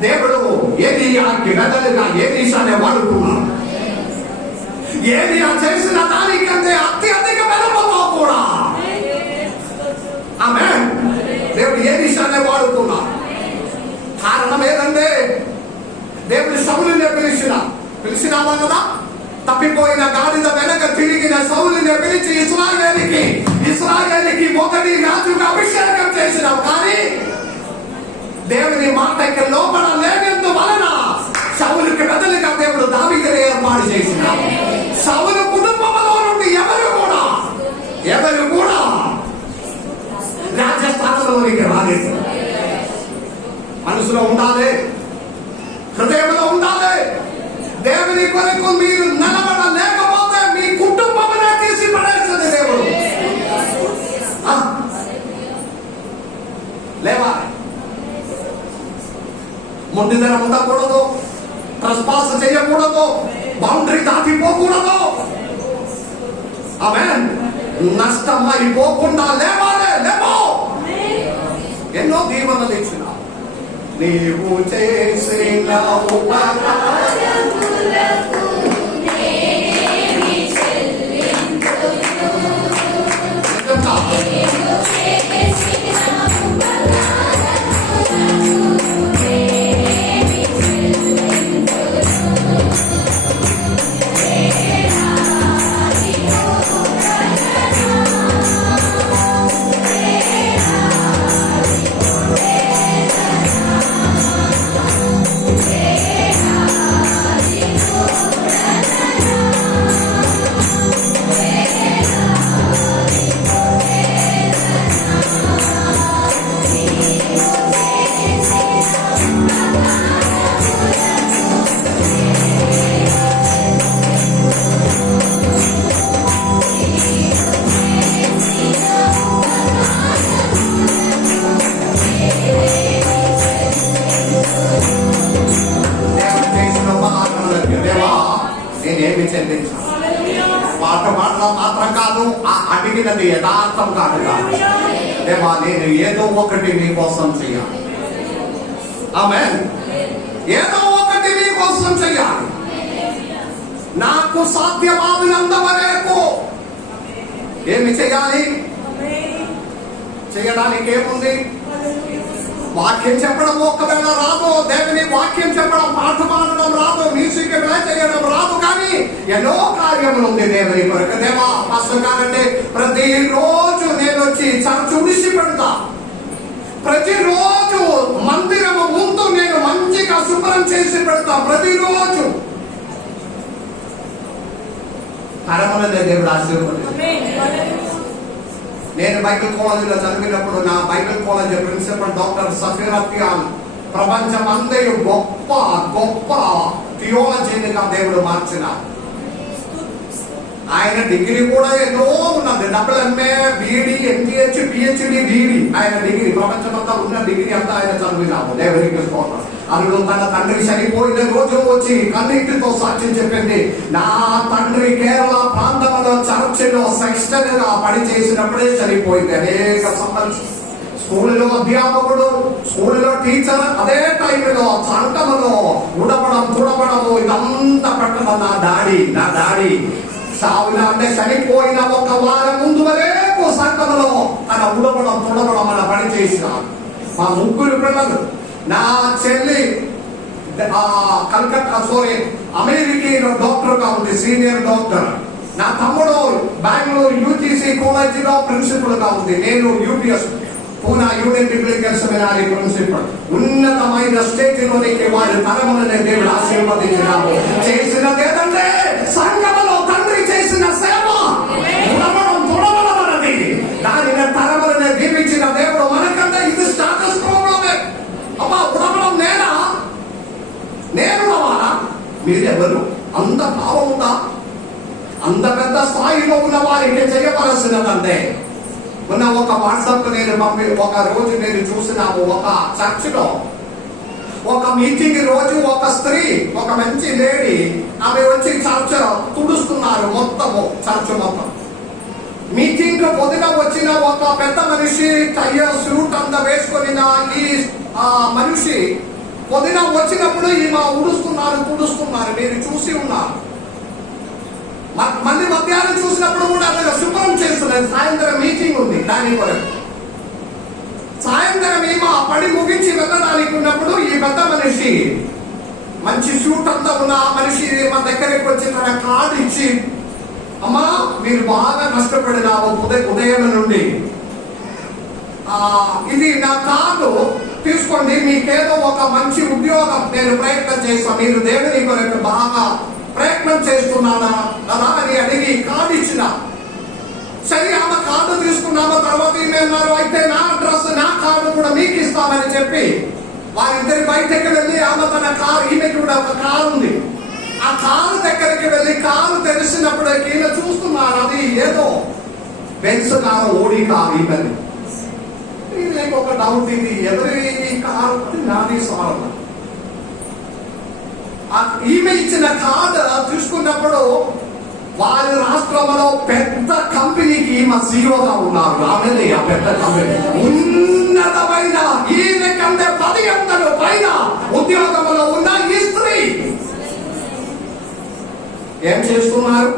దేవుడు ఏలియాకి బదులుగా ఎలీషానే వాడుకున్నాడు. ఏలియా చేసిన దానికంటే అత్యధిక వెలుగుతో కూడా ఆమేన్ దేవుడు ఎలీషానే వాడుకున్నాడు. కారణం ఏదంటే దేవుడు సౌలుని పిలిచినావా కదా, తప్పిపోయిన గాడిద వెనక తిరిగిన సౌలుని పిలిచి ఇశ్రాయేలుకి మొదటి రాజుగా అభిషేకం చేసినావు. కానీ దేవుని మాటకి లోపడలేనందు వలన సౌలుకి బదులుగా దేవుడు దావీదుని ఏర్పాటు చేసినాడు. సౌలు కుటుంబంలో నుండి ఎవరు కూడా రాజస్థానంలోనికి రాలేదు. మనసులో ఉండాలి, హృదయంలో ఉండాలి. దేవుని కొరకు మీరు నిలబడలేకపోతే మీ కుటుంబమునే తీసి పడేస్తుంది దేవుడు. లేవా, మొండిదనం ఉండకూడదు, ట్రెస్పాస్ చేయకూడదు, బౌండరీ దాటిపోకూడదు. ఆమేన్. నష్టం అయిపోకుండా లేవాలే. లేవో, ఎన్నో దీవెనలు ఇచ్చినావు. నీవు చేసిన ఉపకారములకు నేనేమి చెల్లింతును? నీవు చేసిన ఉపకారములకు నేనేమి చెల్లింతును? వేలాది నేనేమి చెల్లించాను. మాటలో మాత్రం కాదు, ఆ అడిగినది యథార్థం కాదు. దేవా, నేను ఏదో ఒకటి నీ కోసం చెయ్యాలి. ఆమేన్. ఏదో ఒకటి నీ కోసం చెయ్యాలి. నాకు సాధ్యమానంత వరకు ఏమి చెయ్యాలి? చేయడానికి ఏముంది? వాక్యం చెప్పడం ఒకవేళ రాదు, దేవుని వాక్యం చెప్పడం, పాట పాడడం రాదు, మ్యూజిక్ ప్లే చేయడం రాదు, కానీ ఎన్నో కార్యములు ఉంది దేవుని కొరకు. దేవా, పాస్టర్ గారంటే ప్రతిరోజు నేను వచ్చి చర్చ్ ఉడిసి పెడతా. ప్రతిరోజు మందిరము ముందు నేను మంచిగా శుభ్రం చేసి పెడతా. ప్రతిరోజు తరములనే దేవుడు ఆశీర్వదిస్తాడు. నేను బైబిల్ కాలేజీలో చదివినప్పుడు నా Bible college principal doctor Safeer అత్యాన్ ప్రపంచం అందరూ గొప్ప గొప్ప థియాలజీనిగా దేవుడు మార్చినారు. ఆయన డిగ్రీ కూడా ఎన్నో ఉన్నది. MA, BD, MPH, PhD, DD. ఆయన డిగ్రీ ప్రపంచమంతా ఉన్న డిగ్రీ అంతా ఆయన చదివినాము. దేవునికి స్తోత్రం. అందులో తన తండ్రి చనిపోయిన రోజు వచ్చి కన్నీటితో సాక్ష్యం చెప్పింది. నా తండ్రి కేరళ ప్రాంతంలో చర్చిలో సెక్స్టర్ గా పని చేసినప్పుడే చనిపోయింది. అనేక సంవత్సరాలు స్కూల్లో అధ్యాపకుడు, స్కూల్లో టీచర్. అదే టైంలో సంఘములో ఉడపడం తుడపడము ఇదంతా పెట్టడం నా డాడీ సావున అంటే చనిపోయిన ఒక వారం ముందు వరకు సంఘములో తన ఉడపడం తుడపడం అన్న పని చేసినాడు. మా ముగ్గురు పిల్లలు, నా చెల్లి అమెరికాలో డాక్టర్ గా ఉంది, సీనియర్ డాక్టర్. నా తమ్ముడు బెంగళూరు UTC కాలేజీలో ప్రిన్సిపల్ గా ఉంది. నేను UPS Poona union biblical seminary principal. ఉన్నతమైన స్టేట్లోనికి వారి తరములనే దేవుడు ఆశీర్వదించినాము. చేసినది ఏదంటే సంఘములో తండ్రి చేసిన సేవ ఉడవడం తొడవడం అన్నది. దానిని తరములనే దీవించిన దేవుడు మనకంటే ఇది స్టాటస్ ప్రోగ్రామే. అమ్మా, ఉడవడం నేను అవ్వాలా? మీరెవరు? అంత భావం ఉందా? అంత పెద్ద స్థాయిలో ఉన్న వారికి చేయవలసినదంటే మొన్న ఒక వాట్సాప్ నేను ఒక రోజు నేను చూసినాము. ఒక చర్చ్ లో ఒక మీటింగ్ రోజు ఒక స్త్రీ, ఒక మంచి లేడీ, ఆమె వచ్చి చర్చ్ తుడుస్తున్నారు మొత్తము, చర్చ్ మొత్తం. మీటింగ్ పొద్దున వచ్చిన ఒక పెద్ద మనిషి టై సూట్ అంతా వేసుకొని ఈ మనిషి పొద్దున వచ్చినప్పుడు ఈమె ఉడుస్తున్నారు తుడుస్తున్నారు, మీరు చూసి ఉన్నారు. మళ్ళీ మధ్యాహ్నం చూసినప్పుడు కూడా అతను శుభ్రం చేస్తున్నారు. సాయంత్రం మీటింగ్ ఉంది దాని కొరకు. సాయంత్రం ఈమె పడి ముగించి వెళ్ళడానికి ఉన్నప్పుడు ఈ పెద్ద మనిషి మంచి షూట్ అంతా ఉన్న ఆ మనిషి మా దగ్గరికి వచ్చి తన కార్డు ఇచ్చి, అమ్మా మీరు బాగా కష్టపడినావు ఉదయం నుండి, ఇది నా కార్డు తీసుకోండి, మీకేదో ఒక మంచి ఉద్యోగం నేను ప్రయత్నం చేస్తాను, మీరు దేవుని కొరకు బాగా ప్రయత్నం చేస్తున్నానా కదా అని అడిగి కార్డు ఇచ్చిన. సరే ఆమె కార్డు తీసుకున్నామో తర్వాత ఏమన్నారు, అయితే నా అడ్రస్ నా కార్డు కూడా మీకు ఇస్తామని చెప్పి వారిద్దరి బయటకి వెళ్ళి ఆమె తన కారు, ఈమెకి కూడా ఒక కారు ఉంది, ఆ కారు దగ్గరికి వెళ్ళి కారు తెలిసినప్పుడు ఈయన చూస్తున్నారు అది ఏదో బెంజ్ కారు, ఓడి కారు. ఈమెది ఈమెకి ఒక డౌట్, ఇది ఎవరి కారు? నాది సార్. ఈమె ఇచ్చిన కార్డు చూసుకున్నప్పుడు వారి రాష్ట్రంలో పెద్ద కంపెనీకి ఈమె సీఓగా ఉన్నారు. ఆమె ఆ పెద్ద కంపెనీ ఉన్నతమైన ఈమె కంటే 10 అంతలు పైన ఉద్యోగంలో ఉన్న ఈ స్త్రీ ఏం చేస్తున్నారు?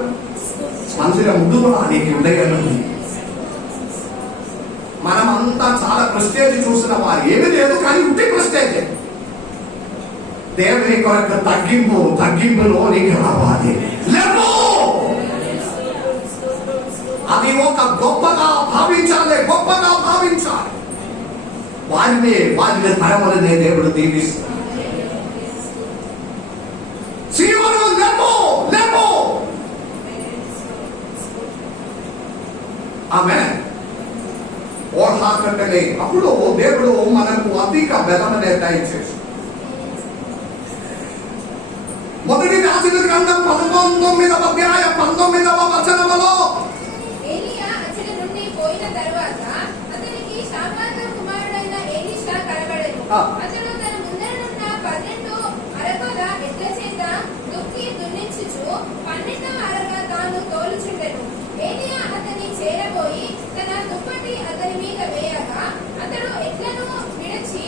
మంచిగా ముందుకోవడానికి ఉదయం నుండి మనం అంతా చాలా ప్రెస్టేజ్ చూసిన వారు ఏమీ లేదు, కానీ ఉంటే ప్రెస్టేజ్. దేవుని కొరకు తగ్గింపులోనికి రావాలి. అది ఒక గొప్పగా భావించాలి. వారిని తరమలనే దేవుడు దీవిస్తాడు. ఆమేన్. అప్పుడు దేవుడు మనకు అధిక బలమనే దయచేసి మొదటి రాసిన గ్రంథం 19వ అధ్యాయం 19వ వచనములో ఏలీయా అతని నుండి పోయిన తరువాత అతనికి షాఫాతు కుమారుడైన ఎలీషా కనబడెను. అతడు తన ముందరనున్న 12 అరకుల ఎడ్ల చేత దుక్కి దున్నించుచు 12వ అరక తాను తోలుచుండెను. ఏలీయా అతని చేరబోయి తన దుప్పటి అతని మీద వేయగా అతడు ఎడ్లను విడిచి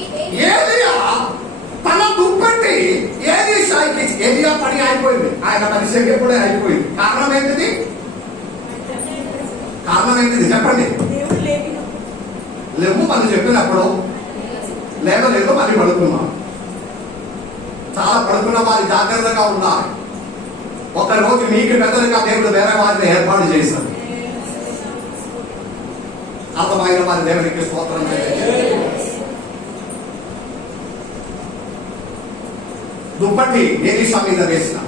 ఏలీయా తన దుప్పటి ఏలియా పని అయిపోయింది, ఆయన పరిచయం కూడా అయిపోయింది. కారణం ఏంటిది చెప్పండి. లేవు మనం చెప్పినప్పుడు లేదు మరి పడుకున్నాం. చాలా పడుకున్న వారి జాగ్రత్తగా ఉన్నారు. ఒక రోజు మీకు పెద్దలుగా దేవుడు వేరే వారిని ఏర్పాటు చేశారు. అర్థమైన వారి దేవునికి స్తోత్రం చేయాలి. దుప్పటి ఎలీషా మీద వేసిన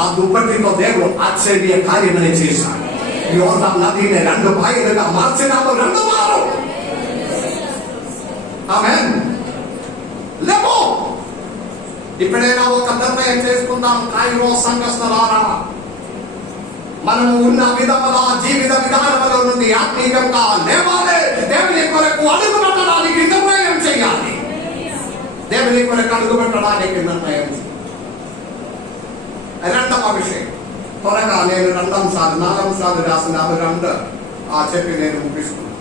ఆ దుప్పటితో దేవుడు ఆశ్చర్య కార్యమని చేశాడు. యోర్దాను నదిని 2 పాయలుగా మార్చినాము 2 మారు. ఆమేన్. లేవు ఇప్పుడైనా ఒక నిర్ణయం చేసుకుందాం. కాయిరో సంఘస్థలారా, మనము ఉన్న విధముల జీవిత విధానముల నుండి ఆత్మీయంగా లేవాలి. దేవుని కొరకు అడుగు పెట్టడానికి నిర్ణయం చేయాలి. దేవుని కొరకు అడుగు పెట్టడానికి నిర్ణయం. రెండవ విషయం త్వరగా నేను 2 అంశాలు 4 అంశాలు రాసిన 2 చెప్పి నేను ముగిస్తున్నాను.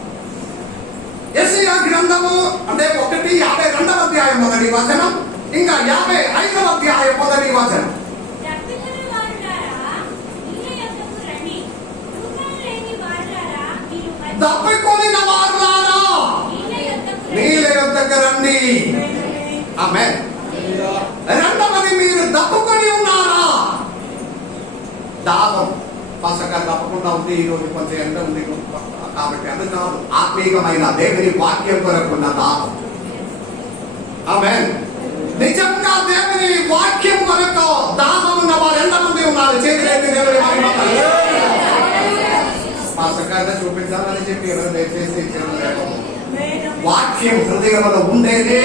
యెషయా గ్రంథము అంటే 52వ అధ్యాయం 1వ వచనం, ఇంకా 55వ అధ్యాయం 1వ వచనం. తప్పికొనిన వారులారా నీళ్ళ యొద్దకు రండి. ఆమేన్. రెండవది, మీరు తప్పుకొని ఉన్నారా? దాహం పసగా తప్పకుండా ఉంది. ఈరోజు కొంచెం ఎండ ఉంది కాబట్టి అది కాదు, ఆత్మీయమైన దేవుని వాక్యం కొరకున్న దాహం. ఆమేన్. నిజంగా దేవుని వాక్యం కొరకు దాహం ఉన్న వారు ఎంతమంది ఉన్నారు? చేతులైతే దేవుని పసగా చూపించాలని చెప్పి ఎవరు దయచేసి వాక్యం హృదయంలో ఉండేదే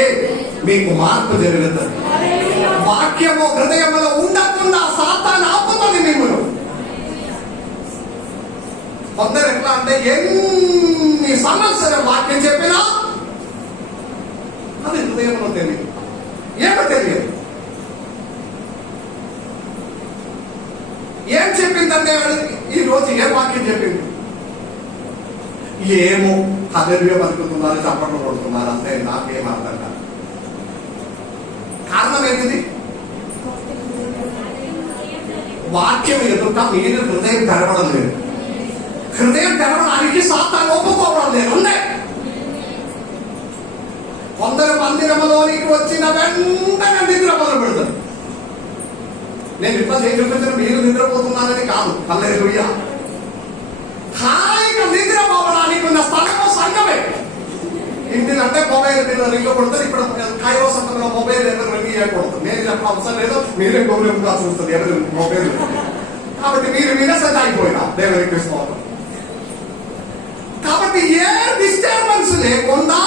మీకు మార్పు జరుగుతుంది. వాక్యము హృదయంలో ఉండకుండా సాతాను ఆపుతుంది మిమ్మల్ని. కొందరు ఎట్లా అంటే ఎన్ని సంవత్సరం వాక్యం చెప్పినా అది హృదయంలో తెలియదు, ఏమో తెలియదు. ఏం చెప్పిందంటే ఈ రోజు ఏ వాక్యం చెప్పింది ఏమో హల్లెలూయా పలుకుతున్నారు, చప్పట్లు కొడుతున్నారు, అంతే. నాకేం అర్థం కాదు. ఏంటిది? వాక్యం ఎదుట మీరు హృదయం తెరవడం లేదు. హృదయం తెరవడానికి సాతాను ఒప్పుకోవడం లేదు. ఉండే కొందరు మందిరంలోనికి వచ్చిన వెంటనే నిద్ర మొదలు పెడతారు. నేను ఇట్లా చూపించిన మీరు నిద్రపోతున్నారని కాదు. హల్లెలూయా. హాయిగా నిద్రపోవడానికి ఉన్న స్థలము సంఘమే. ఇంటికంటే మొబైల్ మీద రింగ్ కొడుతుంది. ఇప్పుడు కైరో సంఘంలో మొబైల్ ఎవరు రింగ్ చేయకూడదు. నేను చెప్పడం అవసరం లేదు. మీరే గౌరవంగా చూస్తుంది ఎవరు మొబైల్. కాబట్టి మీరు వినసెట్ అయిపోయినా దేవునికి స్తోత్రం. కాబట్టి ఏ డిస్టర్బెన్స్ లేకుండా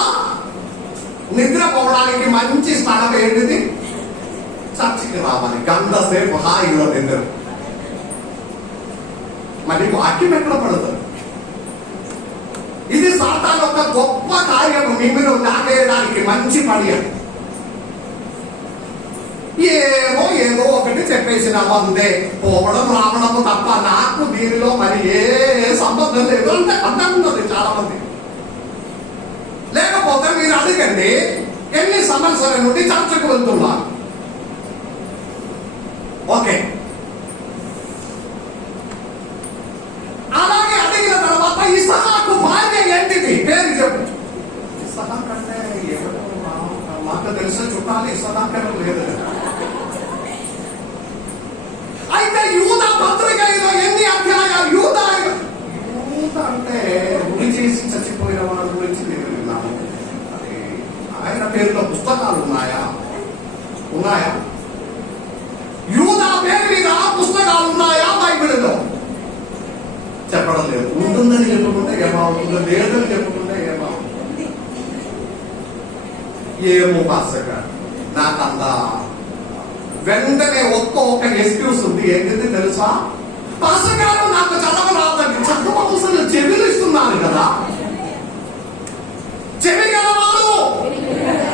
నిద్రపోవడానికి మంచి స్థలం ఏంటిది? చర్చికి రావాలి. గంట సేపు హాయిగా నిద్ర. మరి వాక్యం ఎక్కడ పడుతుంది? ఇది సాతాను ఒక గొప్ప కార్యం మీ మీద నాగేయడానికి మంచి పని. ఏదో ఒకటి చెప్పేసినాము అంతే. పోవడం రావడము తప్ప నాకు దీనిలో మరి ఏ సంబంధం లేదు అంటే అర్థం ఉన్నది చాలా మంది. లేకపోతే మీరు అడగండి, ఎన్ని సంవత్సరాల నుండి చర్చకు వెళ్తున్నారు? ఓకే, అలాగే అడిగిన తర్వాత ఇస్సాకు భార్య ఏంటిది? పేరు చెప్పు. ఇస్సాకు అంటే ఎవరు? మాకు తెలిసిన చుట్టాలు ఇస్సాకు లేదు. అయితే యూదా పత్రికలో ఎన్ని అధ్యాయాలు? యూదా అంటే గురి చేసి చచ్చిపోయిన వాళ్ళ గురించి నేను విన్నాను. అది ఆయన పేరులో పుస్తకాలు ఉన్నాయా? యూదా పేరు మీద పుస్తకాలు ఉన్నాయా బైబిల్లో? చెప్పడం లేదు. ఉంటుందని చెప్పుకుంటే ఏమవుతుందో, లేదని చెప్పుకుంటే ఏమవుతుంది? ఏమో పాస్టర్ గారు, నాకంత వెంటనే ఒక్క ఎక్స్క్యూజ్ ఉంది. ఏంటిది తెలుసా? పాస్టర్ గారు నాకు చదవ రాదండి. చదవవలసిన చెవిలు ఇస్తున్నారు కదా. చెవి గలవాడు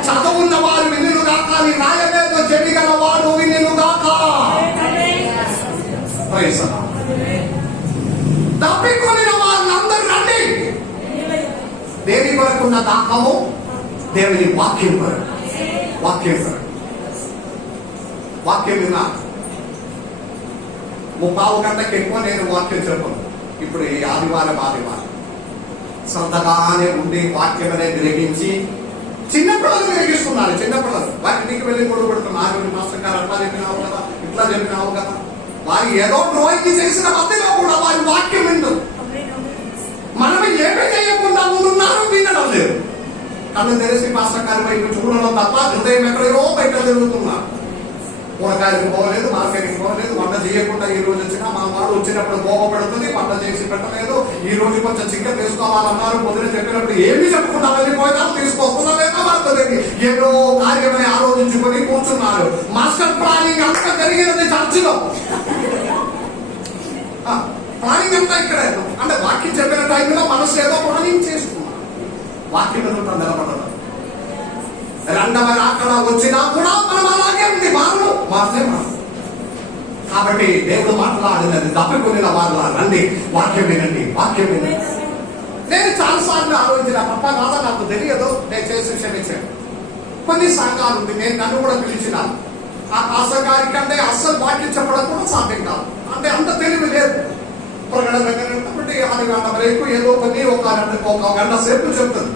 చదువున్న వారు వినుగాక. నీ రాయలేదు చెవి గలవాడు వినుగాక. తప్పికొనిన వారందరూ రండి. దేని కొరకున్న దాహము? దేవుని వాక్యం కొరకు. వాక్యం విన్నా 30 గంటలకు ఎక్కువ నేను వాక్యం చెప్పను. ఇప్పుడు ఈ ఆదివారం సొంతగానే ఉండి వాక్యం అనేది గ్రహించి చిన్నపిల్లలు గ్రహిస్తున్నారు. చిన్నపిల్లలు వారి ఇంటికి వెళ్ళి గొడవ పెడుతున్నారు. మాస్టర్ గారు అట్లా చెప్పినావు కదా, ఇట్లా చెప్పినావు కదా. వారు ఏదో డ్రాయింగ్ చేసిన మధ్యలో కూడా వారి వాక్యం విందు. మనం ఏమీ చేయకుండా ఉన్నారు, వినడం లేదు. కళ్ళు తెలిసి మాస్టర్ గారి వైపు చూడడం తప్ప హృదయం ఎక్కడో బయట తిరుగుతున్నారు. కూరగాయలకు పోలేదు, మార్కెట్కి పోలేదు, వంట చేయకుండా ఈ రోజు వచ్చినా మా వాడు వచ్చినప్పుడు కోపపడుతుంది. వంట చేసి పెట్టలేదు. ఈ రోజు కొంచెం చికెన్ తీసుకోవాలన్నారు. పొద్దున చెప్పినప్పుడు ఏమి చెప్పకుండా వెళ్ళిపోయినారు. తీసుకొస్తున్నామేమో పడుతుంది. ఏదో కార్యమని ఆలోచించుకొని కూర్చున్నారు. మాస్టర్ ప్లానింగ్ అంతా జరిగినది చర్చిలో. ప్లానింగ్ అంతా ఇక్కడే. అంటే వాక్యం చెప్పిన టైంలో మనసు ఏదో ప్లానింగ్ చేసుకున్నారు. వాక్యం ఎదుట నిలబడదు. రెండవ రాకడ వచ్చినా కూడా మనం అలాగే ఉంది. మారలే. కాబట్టి దేవుడు మాట్లాడినది తప్పికొనిన వారు రండి, వాక్యం వినండి. నేను చాలాసార్లు ఆలోచించిన పప్ప కాదా నాకు తెలియదు, నేను చేసి క్షమించాను. కొన్ని సంఘాలు ఉంది, నేను నన్ను కూడా పిలిచినాను. ఆ సంఘానికి అంటే అస్సలు వాక్యం చెప్పడం కూడా సాధ్యం కాదు. అంటే అంత తెలివి లేదు. ప్రకటన దగ్గర కాబట్టి 6 గంటల వరకు ఏదో కొన్ని ఒక గంట సేపు చెప్తుంది.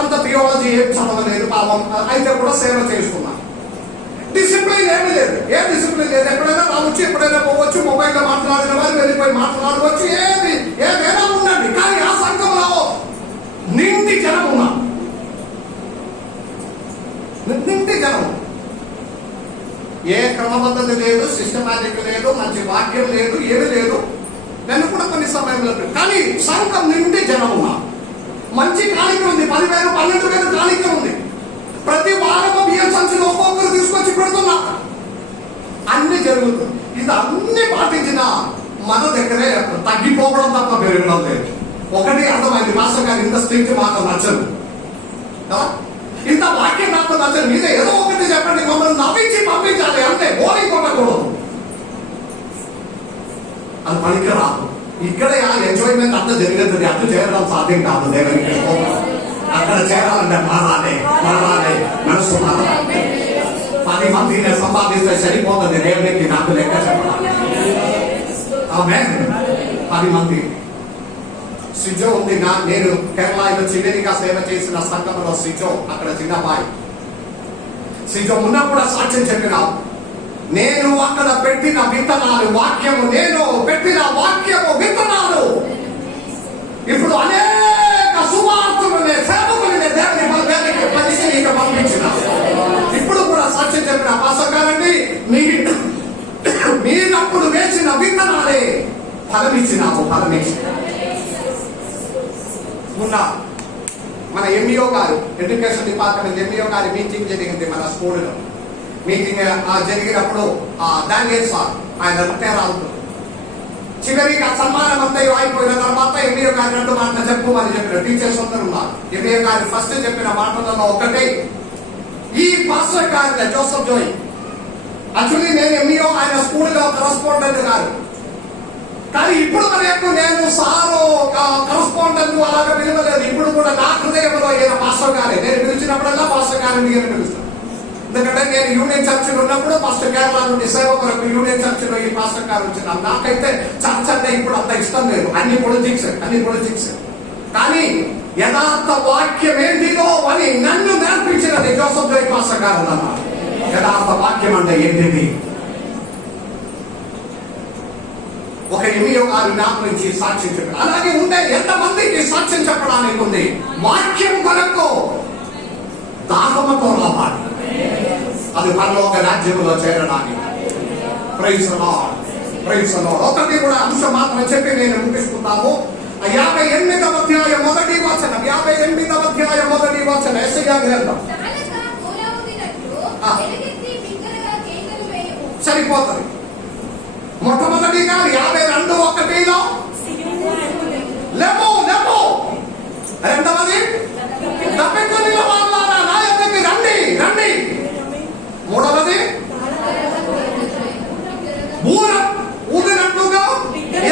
అంత థియాలజీ ఏం చదవలేదు పాపం. అయితే కూడా సేవ చేస్తున్నాను. డిసిప్లిన్ ఏమీ లేదు. ఏ డిసిప్లిన్ లేదు. ఎప్పుడైనా రావచ్చు, ఎప్పుడైనా పోవచ్చు. మొబైల్లో మాట్లాడిన వారు వెళ్ళిపోయి మాట్లాడవచ్చు. ఏదైనా ఉండండి. కానీ ఆ సంఘంలో నిండి జనం ఉన్నారు. నిండి జనం. ఏ క్రమబద్ధత లేదు, సిస్టమాటిక్ లేదు, మంచి వాక్యం లేదు, ఏమీ లేదు. నేను కూడా కొన్ని సమయంలో కానీ సంఘం నిండి జనం ఉన్నారు. మంచి కాணிక ఉంది. 10,000 12,000 కాணிక ఉంది. ప్రతి వారం బియ్యం సంచులు ఒక్కొక్కరు తీసుకొచ్చి పెడుతున్నా. అన్ని జరుగుతుంది. ఇది అన్ని పాటించిన మన దగ్గరే తగ్గిపోవడం తప్ప పెరగడం లేదు. ఒకటి అర్థమైంది, మాస్టర్ గారు ఇంత స్ట్రిక్ట్ మాకు నచ్చదు కదా, ఇంత వాక్యం నాకు నచ్చదు. మీద ఏదో ఒకటి చెప్పండి, మమ్మల్ని నవ్వించి పంపించాలి అంతే. బోరింగ్ కొట్టకూడదు. అది పనికి రాదు. ఇక్కడే ఆ ఎంజాయ్మెంట్ అంతా జరిగేది. అటు చేరడం సాధ్యం కాదు. దేవునికి అక్కడ చేరాలంటే మారాలి, మనసు మారాలి. 10 మందిని సంపాదిస్తే సరిపోతుంది దేవునికి నాకు లెక్క చెప్పాలి. ఆమేన్. 10 మంది సిజో ఉంది. నేను కేరళలో చివరిగా సేవ చేసిన సంఘంలో సిజో, అక్కడ చిన్న బాయ్ సిజో ఉన్నప్పుడు సాక్ష్యం చెప్పినావు. నేను అక్కడ పెట్టిన విత్తనాలు వాక్యము, నేను పెట్టిన వాక్యము విత్తనాలు ఇప్పుడు అనేక సువార్తలని సేవకులని దేవుని దేవునికి పరిశీలిక పంపించిన. ఇప్పుడు కూడా సాక్ష్యం చెప్పిన పాసగారండి, మీరప్పుడు వేసిన విత్తనాలే ఫలమిచ్చినాము. ఫలమిచ్చిన మొన్న మన ఎంఈఓ గారు, ఎడ్యుకేషన్ డిపార్ట్మెంట్ ఎంఈఓ గారి మీటింగ్ జరిగింది మన స్కూల్లో. మీటింగ్ జరిగినప్పుడు దానియల్ సార్ ఆయన రిటైర్ అవుతుంది. చివరికి సన్మానం అంతా అయిపోయిన తర్వాత ఎంఈఓ గారి 2 మాటలు చెప్పుకోమని చెప్పిన టీచర్స్ అందరూ ఉన్నారు. ఎంఈఓ గారి ఫస్ట్ చెప్పిన మాటలలో ఒకటే, ఈ పాస్టర్ గారి జోసఫ్ జోయ్, యాక్చువల్లీ నేను ఎంఈఓ, ఆయన స్కూల్లో కరస్పాండెంట్ గారు. కానీ ఇప్పుడు వరకు నేను సారు కరస్పాండెంట్ అలాగే పిలవలేదు. ఇప్పుడు కూడా నా హృదయంలో ఈయన పాస్టర్ గారే. నేను పిలిచినప్పుడల్లా పాస్టర్ గారిని పిలుస్తాను. ఎందుకంటే నేను యూనియన్ చర్చిలో ఉన్నప్పుడు ఫస్ట్ కేరళ నుండి సేవ కొరకు యూనియన్ చర్చిలో ఈ పాస్టర్ గారు వచ్చిన. నాకైతే చర్చ్ అంటే ఇప్పుడు అంత ఇష్టం లేదు, అన్ని పొలిటిక్స్. కానీ యథార్థ వాక్యం ఏంటిదో అని నన్ను నేర్పించినది జోసఫ్ జోయ్ పాస్టర్ గారు అన్నమాట. యథార్థ వాక్యం అంటే ఏంటిది? ఒక ఎంఈఓ గారు నా గురించి సాక్ష్యం చెప్పారు. అలాగే ఉండే ఎంతమందికి సాక్ష్యం చెప్పడానికి ఉంది? వాక్యం కొరకు దాహముతో రావాలి, అది పరలోక రాజ్యంలో చేరడానికి. Praise the lord, praise the lord. ఒకటి కూడా అంశం మాత్రం చెప్పి నేను ముగిస్తున్నాము. 58వ అధ్యాయం 1వ వచనం, 58వ అధ్యాయం 1వ వచనం, యెషయా గ్రంథం. సరిపోతుంది. మొట్టమొదటిగా 52:1 లేమో. రెండవది తప్పికొని వాళ్ళారా నా యొద్దకు రండి. మూడవది ఊర ఊదినట్టుగా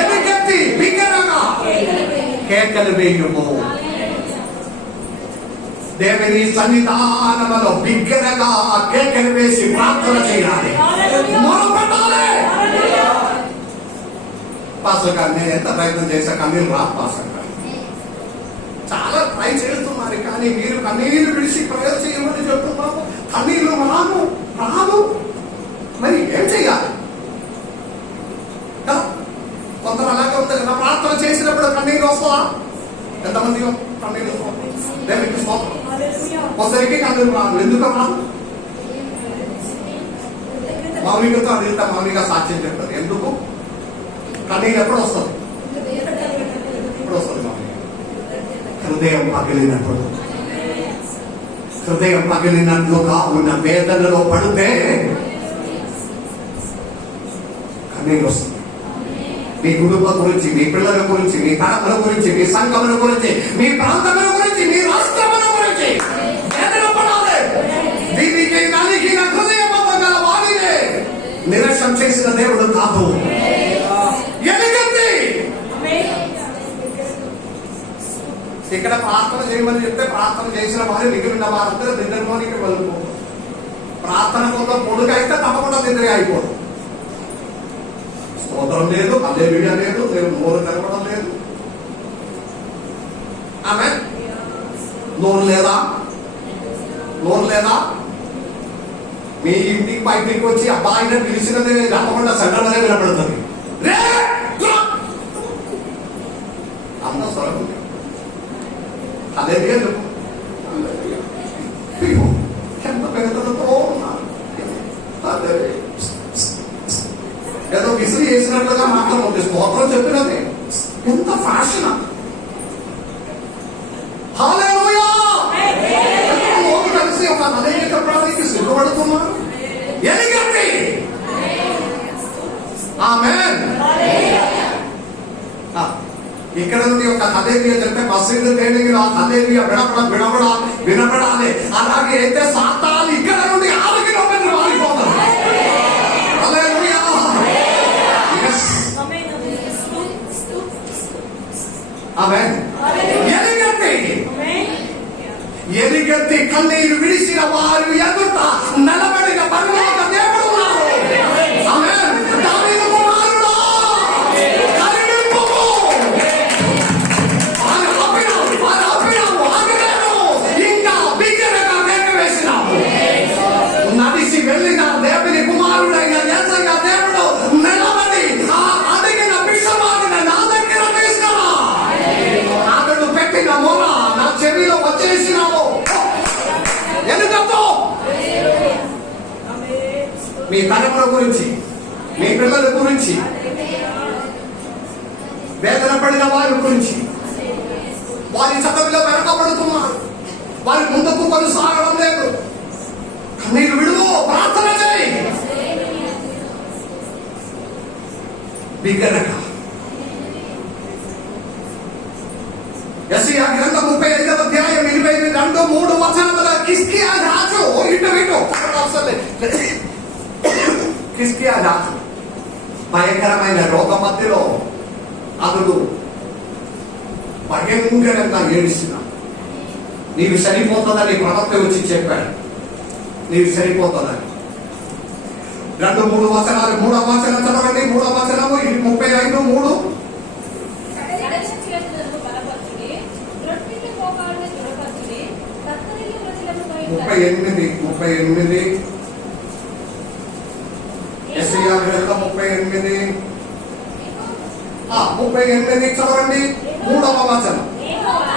ఎలుగెత్తి బిగ్గరగా కేకలు వేయుము. దేవుని సన్నిధానములో బిగ్గరగా కేకలు వేసి ప్రార్థన చేయాలి, మొరపెట్టాలి. పాస్టర్ గారు నేను ఎంత ప్రయత్నం చేశా, కన్నీళ్ళు రా పాస్టర్ గారు. చాలా ట్రై చేస్తున్నారు, కానీ మీరు కన్నీళ్ళు విడిచి ప్రయోగం చేయమని చెప్తున్నాము. కన్నీళ్ళు రాను. మరి ఏం చెయ్యాలి కదా? కొందరు అలాగే ఉంది కదా, ప్రార్థన చేసినప్పుడు కన్నీళ్ళు వస్తుందా? ఎంతమంది కన్నీళ్ళు వస్తాం? కొందరికి కన్నీళ్ళు రాదు. ఎందుకు రాదు? మౌనికతో అడిగితే మౌనిక సాక్ష్యం చెప్తారు. ఎందుకు కన్నీళ్ళు ఎప్పుడు వస్తుంది? హృదయం పగిలినట్లుగా ఉన్న వేదనలో పడితే కన్నీళ్ళు వస్తుంది. మీ కుటుంబం గురించి, మీ పిల్లల గురించి, మీ తరముల గురించి, మీ సంఘముల గురించి, మీ ప్రాంతముల గురించి, మీ రాష్ట్రముల గురించి వేదన పడాలి. దీనికి నలిగిన హృదయం గల వారినే నిరసన చేసిన దేవుడు కాదు. ఇక్కడ ప్రార్థన చేయమని చెప్తే ప్రార్థన చేసిన వారు మిగిలిన వారందరూ నిద్రలోనికి వెళ్ళిపోతారు. ప్రార్థన కొంత పొడుగు అయితే తప్పకుండా నిద్ర అయిపోదు. స్తోత్రం లేదు, హల్లెలూయా లేదు, దేవుడు నోరు తెరవడం లేదు. ఆమేన్. నోరు లేదా? మీ ఇంటికి బయటికి వచ్చి అబ్బాయిని పిలిచినది తప్పకుండా సంఘంలోనే వినపడుతుంది. అంత స్వరం అదే ఎంత పెద్దలతో ఉన్నారు. ఏదో విసిరి చేసినట్లుగా మాట్లాడుతుంది. స్తోత్రం చెప్పినది ఎంత ఫ్యాషన్. హల్లెలూయా. కలిసి ఒక అదే చెప్పడానికి సిగ్గుపడుతున్నారు. ఎలిగండి. ఆమేన్. ఇక్కడ నుండి ఒక హల్లెలూయా చెప్తే మసీదు ట్రైనింగ్ ఆ హల్లెలూయా వినపడాలి. అలాగే అయితే సాతాను ఇక్కడ నుండి 6 కిలోమీటర్లు మారిపోతారు. హల్లెలూయా. ఆమేన్. ఎలుగెత్తి కన్నీరు విడిచిన వారు ఎదుట నిలబడిన పరలోక మీ తరముల గురించి, మీ పిల్లల గురించి, వేదన పడిన వారి గురించి, వారి చదువులో వెనకబడుతున్నారు, వారి ముందుకు కొనసాగడం లేదు. కన్నీరు విడువు, ప్రార్థన చేయి బిగ్గరగా. యెషయా గ్రంథం 35వ అధ్యాయం 22-3 వచనముల హిజ్కియా రాజు ఇటు హిజ్కియా రాజు భయంకరమైన రోగ మధ్యలో అతడు భయంకరంగా ఏడుస్తున్నాడు. నీవు సరిపోతుందని ప్రవక్త వచ్చి చెప్పాడు, నీవు సరిపోతుందని. 2-3 వచనాలు, 3వ వచనం చదవండి. 3వ వచనము 35:3. బలపరచుడి, రొట్టెలు మోకాళ్ళను దృఢపరచుడి, కత్తెరలు వృద్ధులపై 38 యెషయా గ్రంథం 38 చదవండి. 3వ వచనం యెహోవా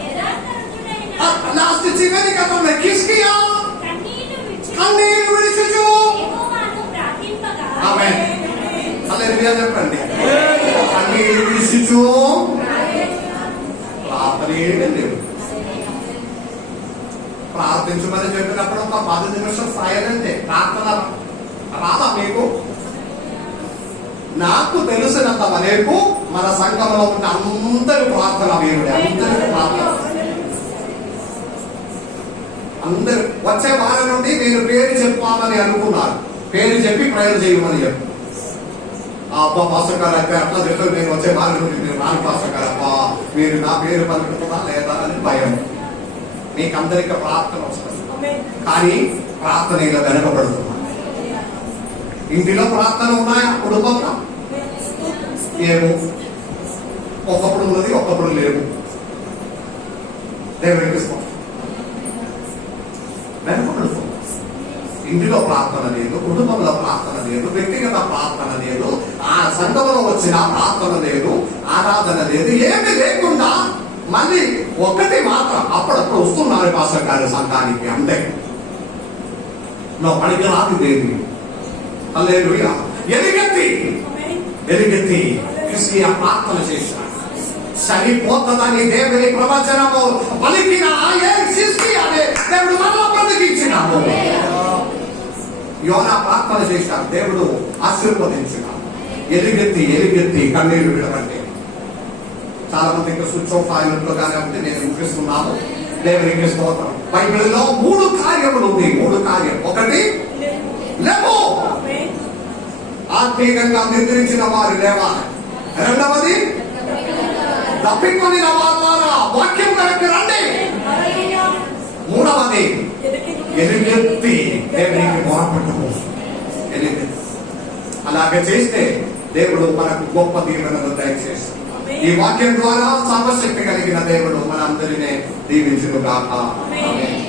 యథార్థవంతుడైన లాస్ట్ చివరి కథలో హిజ్కియా కన్నీరు విడిచుచు యెహోవాను ప్రార్థింపగా ఆమేన్. హల్లెలూయా చెప్పండి. కన్నీరు విడిచుచు ప్రార్థనే లేవు. ప్రార్థించమని చెప్పినప్పుడు ఒక 10 నిమిషం సైలెంటే. ప్రార్థన రాదా మీకు? నాకు తెలిసినంత వరకు మన సంఘంలో ఉన్న అందరి ప్రార్థన దేవుడే. అందరి ప్రార్థన, అందరు వచ్చే వారం నుండి మీరు పేరు చెప్పాలని అనుకున్నారు, పేరు చెప్పి ప్రేయర్ చేయమని చెప్పు. అబ్బా పాస్టర్ గారు అయితే అట్లా చెప్తారు, నేను వచ్చే వారం నుండి నేను రాను పాస్టర్ గారు, అబ్బా మీరు నా పేరు పలుకుతుందా లేదా అని భయం. మీకు అందరికీ ప్రార్థన వస్తుంది, కానీ ప్రార్థన ఇలా వెనకబడుతున్నా. ఇంటిలో ప్రార్థన ఉన్నాయా? కుటుంబంలో ఏమో, ఒకప్పుడు ఉన్నది ఒకప్పుడు లేవు. దేవుడికి వెనకబడుతుంది. ఇంటిలో ప్రార్థన లేదు, కుటుంబంలో ప్రార్థన లేదు, వ్యక్తిగత ప్రార్థన లేదు, ఆ సంఘంలో వచ్చిన ప్రార్థన లేదు, ఆరాధన లేదు, ఏమి లేకుండా మళ్ళీ ఒకటి మాత్రం అప్పుడప్పుడు వస్తున్నారు పాస్టర్ గారి సంఘానికి, అంతే. నా పనికి రాదు దేవి. హల్లెలూయా. ఎలుగెత్తి హిజ్కియా ప్రార్థన చేశాడు. సరిపోతుందని దేవుని ప్రవచనము పలికిన హిజ్కియానే దేవుడు మరలా బ్రతికించినాడు. యోనా ప్రార్థన చేశాడు, దేవుడు ఆశీర్వదించినాడు. ఎలుగెత్తి కన్నీరు విడవండి. చాలా మంది ఇంకా స్విచ్ ఆఫ్ అయినట్లుగానే ఉంటే నేను ముగిస్తున్నాను. దేవునికి స్తోత్రం. బైబిల్లో 3 కార్యములు ఉంది. 3 కార్యం. ఒకటి లేవు, ఆత్మీయంగా నిద్రించిన వారు లేవాలి. రెండవది తప్పికొని వారు వాక్యం కరెక్ట్ రండి. మూడవది ఎలుగెత్తి దేవునికి మొరపెట్టము. అలాగే చేస్తే దేవుడు మనకు గొప్ప దీవెనలు దయచేస్తాడు. ఈ వాక్యం ద్వారా సర్వశక్తి కలిగిన దేవుడు మనందరినీ దీవించును గాక.